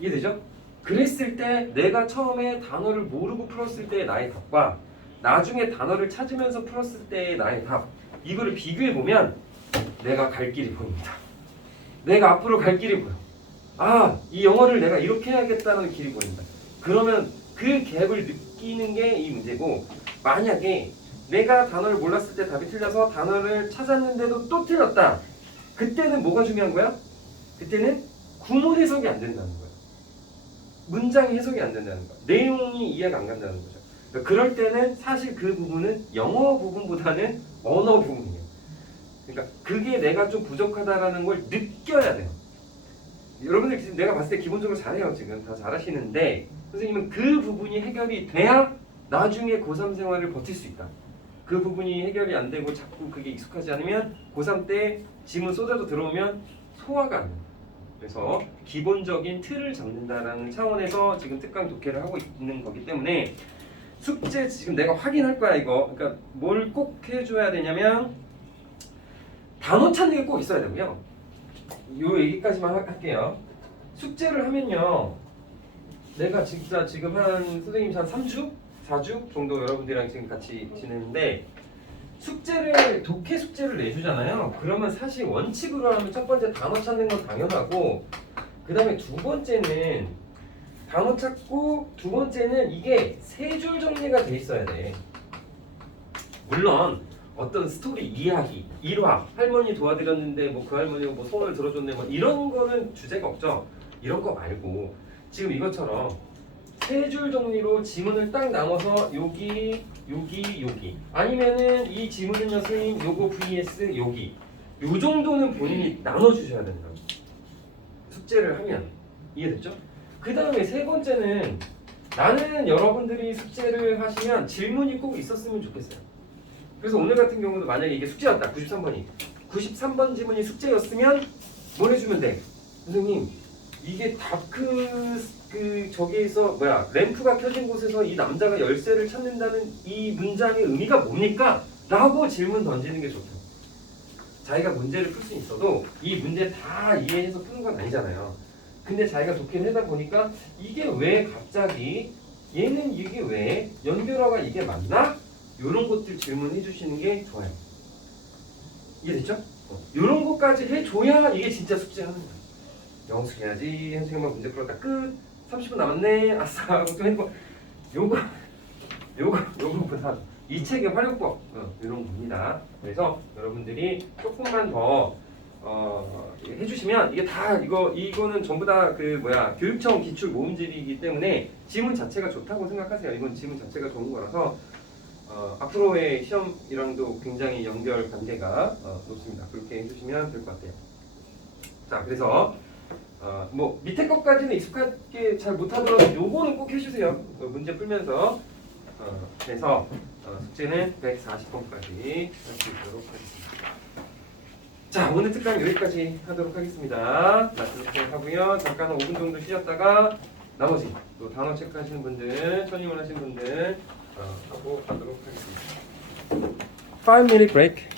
이해되죠? 그랬을 때 내가 처음에 단어를 모르고 풀었을 때의 나의 답과 나중에 단어를 찾으면서 풀었을 때의 나의 답, 이거를 비교해보면 내가 갈 길이 보입니다. 내가 앞으로 갈 길이 보여. 이 영어를 내가 이렇게 해야겠다는 길이 보인다. 그러면 그 갭을 느끼는 게 이 문제고, 만약에 내가 단어를 몰랐을 때 답이 틀려서 단어를 찾았는데도 또 틀렸다. 그때는 뭐가 중요한 거야? 그때는 구문 해석이 안 된다는 거야. 문장 해석이 안 된다는 거야. 내용이 이해가 안 간다는 거죠. 그러니까 그럴 때는 사실 그 부분은 영어 부분보다는 언어 부분이에요. 그러니까 그게 내가 좀 부족하다라는 걸 느껴야 돼요. 여러분들 지금 내가 봤을 때 기본적으로 잘해요. 지금 다 잘하시는데 선생님은 그 부분이 해결이 돼야 나중에 고3 생활을 버틸 수 있다. 그 부분이 해결이 안 되고 자꾸 그게 익숙하지 않으면 고3 때 지문 쏟아져 들어오면 소화가 안 된다. 그래서 기본적인 틀을 잡는다라는 차원에서 지금 특강 독해를 하고 있는 거기 때문에 숙제 지금 내가 확인할 거야 이거. 그러니까 뭘 꼭 해줘야 되냐면 단어 찾는 게 꼭 있어야 되고요. 요 얘기까지만 할게요. 숙제를 하면요, 내가 진짜 지금 한 선생님 한 3주? 4주 정도 여러분들이랑 지금 같이 지내는데 숙제를 독해 숙제를 내주잖아요. 그러면 사실 원칙으로 하면 첫 번째 단어 찾는 건 당연하고, 그 다음에 두 번째는 단어 찾고, 두 번째는 이게 세 줄 정리가 돼 있어야 돼. 물론 어떤 스토리, 이야기, 일화, 할머니 도와드렸는데 뭐 그 할머니가 뭐 손을 들어줬네 뭐 이런 거는 주제가 없죠. 이런 거 말고 지금 이것처럼 세 줄 정리로 지문을 딱 나눠서 여기, 여기, 여기, 아니면은 이 지문은요 선생님 요거 vs 여기, 요 정도는 본인이 나눠주셔야 된다. 숙제를 하면. 이해됐죠? 그 다음에 세 번째는 나는 여러분들이 숙제를 하시면 질문이 꼭 있었으면 좋겠어요. 그래서 오늘 같은 경우도 만약에 이게 숙제였다. 93번이 93번 지문이 숙제였으면 뭘 해주면 돼? 선생님 이게 저기에서 램프가 켜진 곳에서 이 남자가 열쇠를 찾는다는 이 문장의 의미가 뭡니까? 라고 질문 던지는 게 좋다. 자기가 문제를 풀 수 있어도 이 문제 다 이해해서 푸는 건 아니잖아요. 근데 자기가 독해를 하다 보니까 이게 왜 갑자기, 얘는 이게 왜, 연결어가 이게 맞나? 이런 것들 질문해 주시는 게 좋아요. 이해됐죠? 이런 것까지 해줘야 이게 진짜 숙제하는 거야. 영수 해야지. 한 시간만 문제 풀었다 끝. 30분 남았네. 아싸 하고 또 핸드폰. 요거보다 이 책의 활용법 이런 겁니다. 그래서 여러분들이 조금만 더 해주시면 이게 다 이거는 전부 다 교육청 기출 모음집이기 때문에 지문 자체가 좋다고 생각하세요. 이건 지문 자체가 좋은 거라서 앞으로의 시험이랑도 굉장히 연결 관계가 높습니다. 그렇게 해주시면 될 것 같아요. 자, 그래서 뭐 밑에 것까지는 익숙하게 잘 못하더라도 요거는 꼭 해주세요. 문제 풀면서 해서 숙제는 140번까지 할 수 있도록 하겠습니다. 자, 오늘 특강 여기까지 하도록 하겠습니다. 이렇게 하고요. 잠깐 한 5분 정도 쉬었다가 나머지 또 단어 체크하시는 분들, 천인원 하시는 분들 하고 가도록 하겠습니다. 5 minute break.